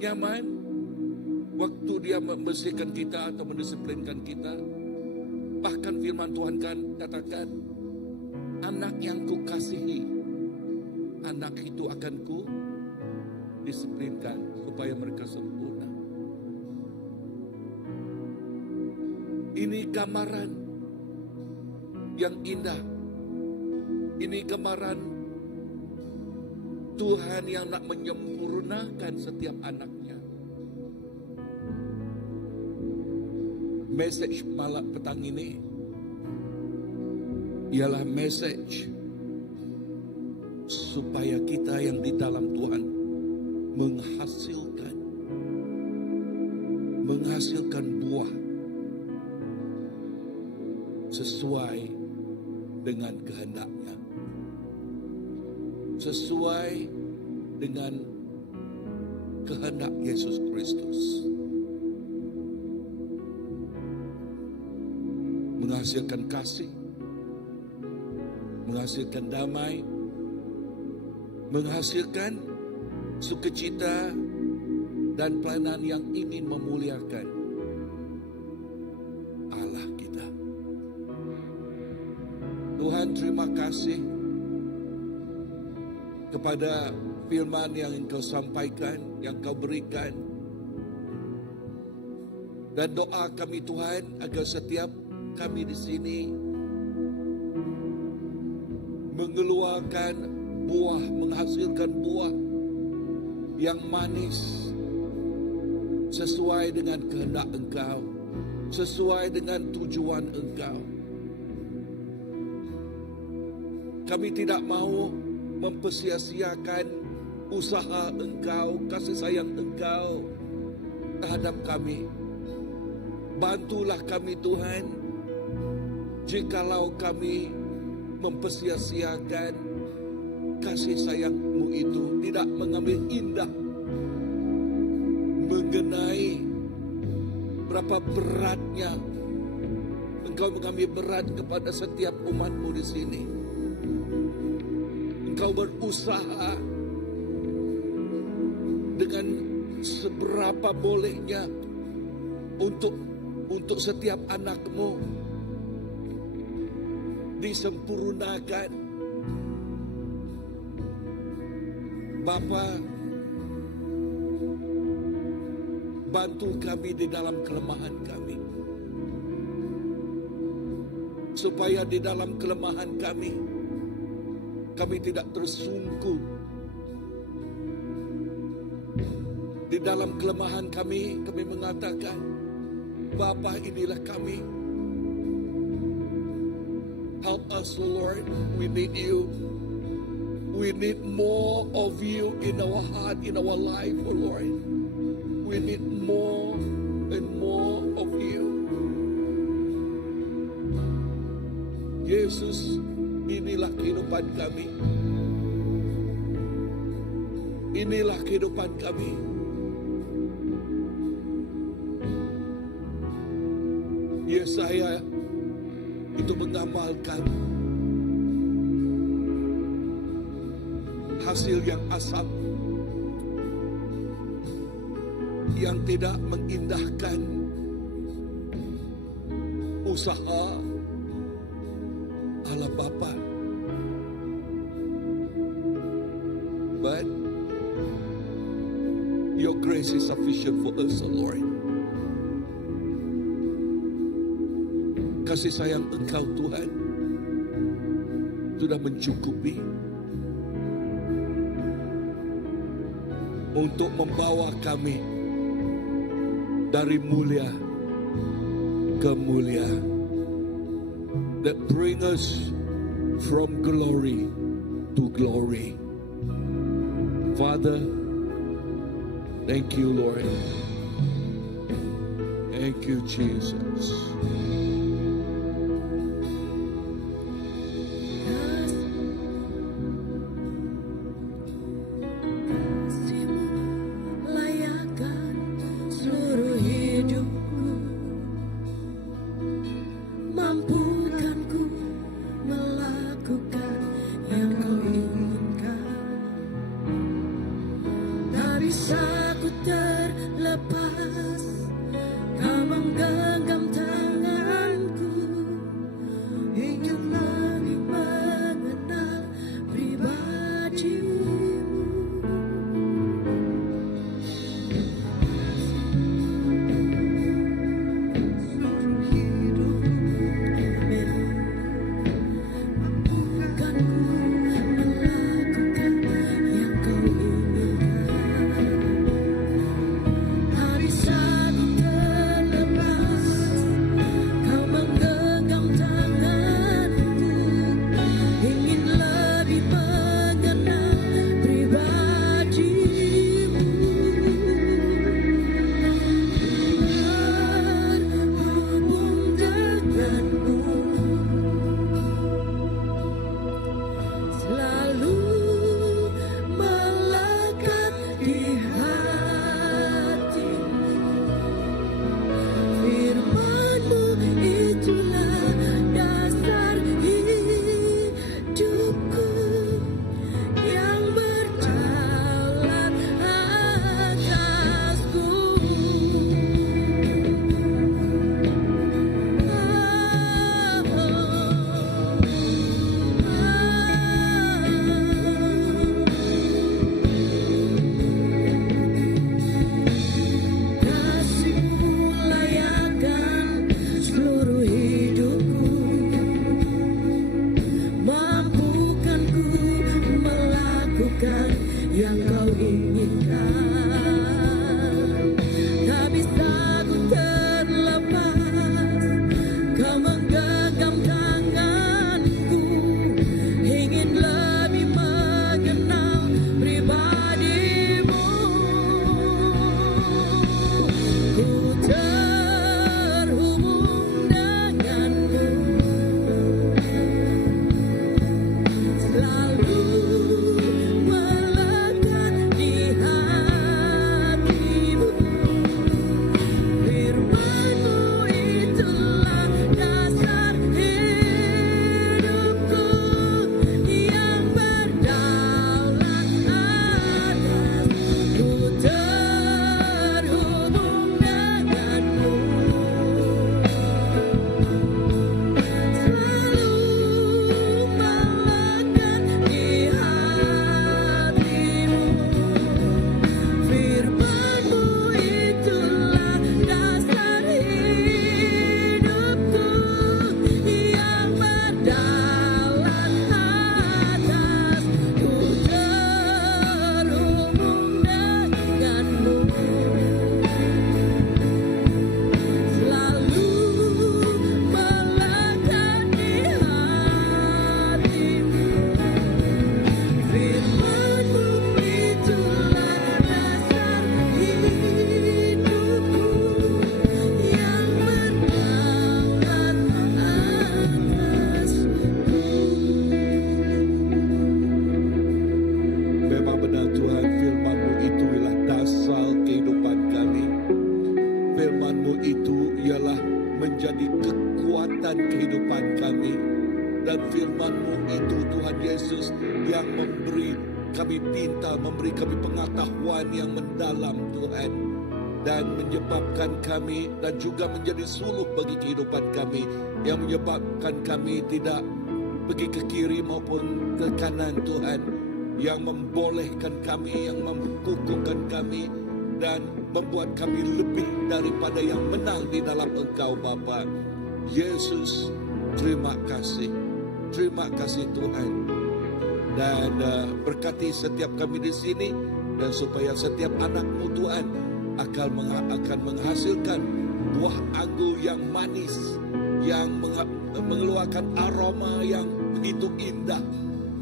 nyaman. Waktu dia membersihkan kita atau mendisiplinkan kita. Bahkan firman Tuhan kan katakan, anak yang kukasihi, anak itu akan ku disiplinkan supaya mereka sempurna. Ini gambaran yang indah. Ini gambaran Tuhan yang nak menyempurnakan setiap anaknya. Message malam petang ini ialah message supaya kita yang di dalam Tuhan menghasilkan buah sesuai dengan kehendaknya, sesuai dengan kehendak Yesus Kristus. Menghasilkan kasih, menghasilkan damai, menghasilkan sukacita dan pelayanan yang ingin memuliakan Allah kita. Tuhan, terima kasih kepada firman yang Engkau sampaikan, yang Engkau berikan. Dan doa kami Tuhan agar setiap kami di sini mengeluarkan buah, menghasilkan buah yang manis sesuai dengan kehendak Engkau, sesuai dengan tujuan Engkau. Kami tidak mau mempersia-siakan usaha Engkau, kasih sayang Engkau terhadap kami. Bantulah kami Tuhan, jikalau kami mempersia-siakan kasih sayang-Mu itu, tidak mengambil indah mengenai berapa beratnya Engkau mengambil berat kepada setiap umat-Mu di sini. Engkau berusaha dengan seberapa bolehnya untuk setiap anak-Mu disempurnakan. Bapa, bantu kami di dalam kelemahan kami, supaya di dalam kelemahan kami tidak tersungkur. Di dalam kelemahan kami mengatakan, Bapa, inilah kami. Help us, Lord. We need you. We need more of you in our heart, in our life, oh Lord. We need more and more of you. Yesus, inilah kehidupan kami. Inilah kehidupan kami. Yesaya itu menggambarkan hasil yang asam, yang tidak mengindahkan usaha Allah Bapa. But your grace is sufficient for us, O Lord. Kasih sayang Engkau Tuhan sudah mencukupi untuk membawa kami dari mulia ke mulia, that bring us from glory to glory. Father, thank you, Lord. Thank you, Jesus. Bisa ku yang kau inginkan. Tak bisa ku terlepas, kau menggenggam tanganku, ingin lebih mengenal pribadimu. Ku terhubung denganmu, selalu melekat di hatimu. Firman-Mu itulah dasar hidupku, yang berdaulat atas. Ku terhubung denganmu, selalu melekat di hatimu. Firman-Mu itulah dasar hidupku, yang berdaulat atas. Ku terhubung denganmu, selalu melekat di hatimu. Firman-Mu itulah dasar hidupku, yang berdaulat atasku. Memang benar Tuhan, firman-Mu itu ialah dasar kehidupan kami. Firman-Mu itu ialah menjadi kekuatan kehidupan kami. Dan firman-Mu itu Tuhan Yesus yang memberi kami tinta, memberi kami pengetahuan yang mendalam Tuhan. Dan menyebabkan kami dan juga menjadi suluh bagi kehidupan kami, yang menyebabkan kami tidak pergi ke kiri maupun ke kanan Tuhan, yang membolehkan kami, yang memkukuhkan kami dan membuat kami lebih daripada yang menang di dalam Engkau Bapa. Yesus, terima kasih. Terima kasih Tuhan. Dan berkati setiap kami di sini, dan supaya setiap anak-Mu Tuhan akan menghasilkan buah anggur yang manis, yang mengeluarkan aroma yang begitu indah,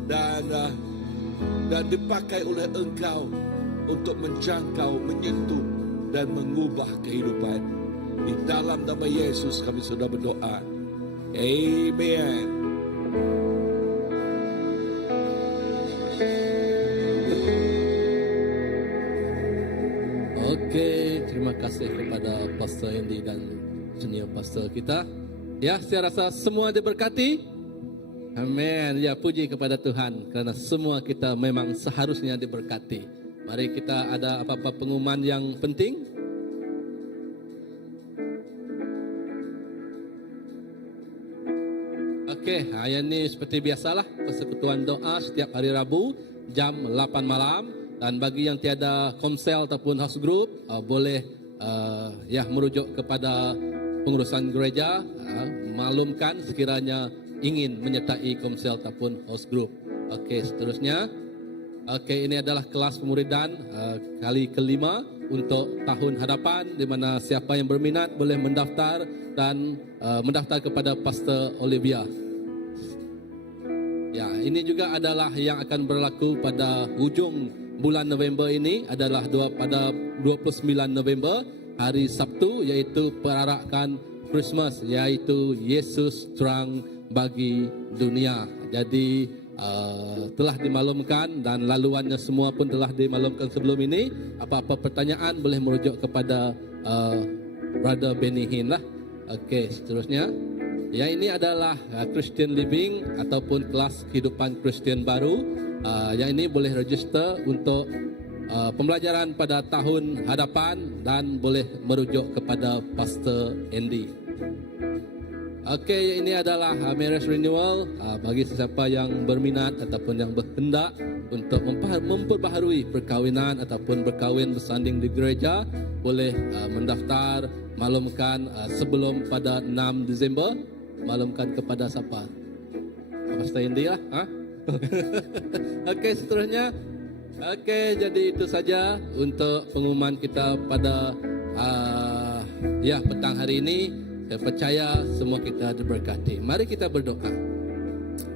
dan dipakai oleh Engkau untuk menjangkau, menyentuh, dan mengubah kehidupan. Di dalam nama Yesus kami sudah berdoa. Amen. Oke, terima kasih kepada Pastor Andy dan senior pastor kita. Ya, saya rasa semua diberkati. Amin. Ya, puji kepada Tuhan karena semua kita memang seharusnya diberkati. Mari kita ada apa-apa pengumuman yang penting. Oke, hari ini seperti biasalah persekutuan doa setiap hari Rabu jam 8 malam. Dan bagi yang tiada komsel ataupun house group, boleh merujuk kepada pengurusan gereja, maklumkan sekiranya ingin menyertai komsel ataupun house group. Oke, seterusnya. Oke, ini adalah kelas pemuridan kali kelima untuk tahun hadapan, di mana siapa yang berminat boleh mendaftar dan mendaftar kepada Pastor Olivia. Ya, ini juga adalah yang akan berlaku pada hujung bulan November ini, adalah pada 29 November, hari Sabtu, iaitu perarakan Christmas, iaitu Yesus terang bagi dunia. Jadi telah dimaklumkan dan laluannya semua pun telah dimaklumkan sebelum ini. Apa-apa pertanyaan boleh merujuk kepada Brother Benny Hinn lah. Okey, seterusnya. Ya, ini adalah Christian Living ataupun kelas kehidupan Kristian baru. Yang ini boleh register untuk pembelajaran pada tahun hadapan dan boleh merujuk kepada Pastor Andy. Okey, ini adalah marriage renewal bagi sesiapa yang berminat ataupun yang berhendak untuk memperbaharui perkahwinan ataupun berkahwin bersanding di gereja, boleh mendaftar, maklumkan sebelum pada 6 Disember. Maklumkan kepada siapa? Pastor Andy lah. Okey, seterusnya Oke, jadi itu saja untuk pengumuman kita pada petang hari ini. Saya percaya semua kita diberkati. Mari kita berdoa.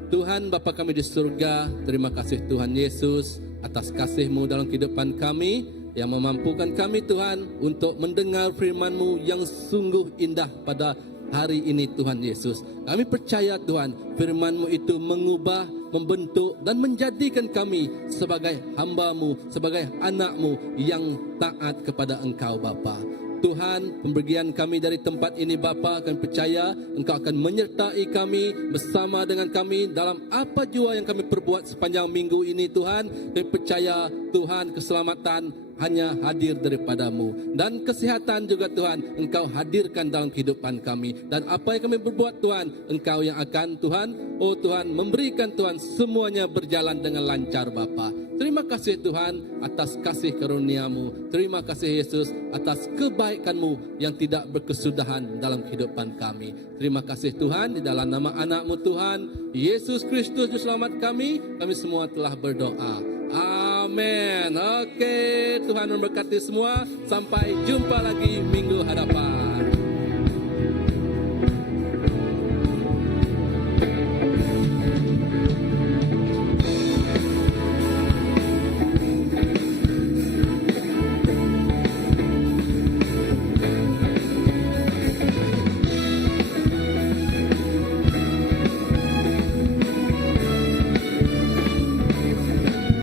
Tuhan Bapa kami di surga, terima kasih Tuhan Yesus atas kasih-Mu dalam kehidupan kami yang memampukan kami Tuhan untuk mendengar firman-Mu yang sungguh indah pada hari ini Tuhan Yesus. Kami percaya Tuhan firman-Mu itu mengubah, membentuk dan menjadikan kami sebagai hamba-Mu, sebagai anak-Mu yang taat kepada Engkau Bapa. Tuhan, pembergian kami dari tempat ini Bapa, kami percaya Engkau akan menyertai kami, bersama dengan kami dalam apa jua yang kami perbuat sepanjang minggu ini Tuhan. Kami percaya Tuhan keselamatan hanya hadir daripada-Mu, dan kesehatan juga Tuhan Engkau hadirkan dalam kehidupan kami, dan apa yang kami berbuat Tuhan Engkau yang akan Tuhan, oh Tuhan, memberikan Tuhan semuanya berjalan dengan lancar Bapa. Terima kasih Tuhan atas kasih karunia-Mu. Terima kasih Yesus atas kebaikan-Mu yang tidak berkesudahan dalam kehidupan kami. Terima kasih Tuhan, di dalam nama anak-Mu Tuhan Yesus Kristus Juru Selamat kami semua telah berdoa. Amin. Oke, Tuhan memberkati semua. Sampai jumpa lagi minggu hadapan.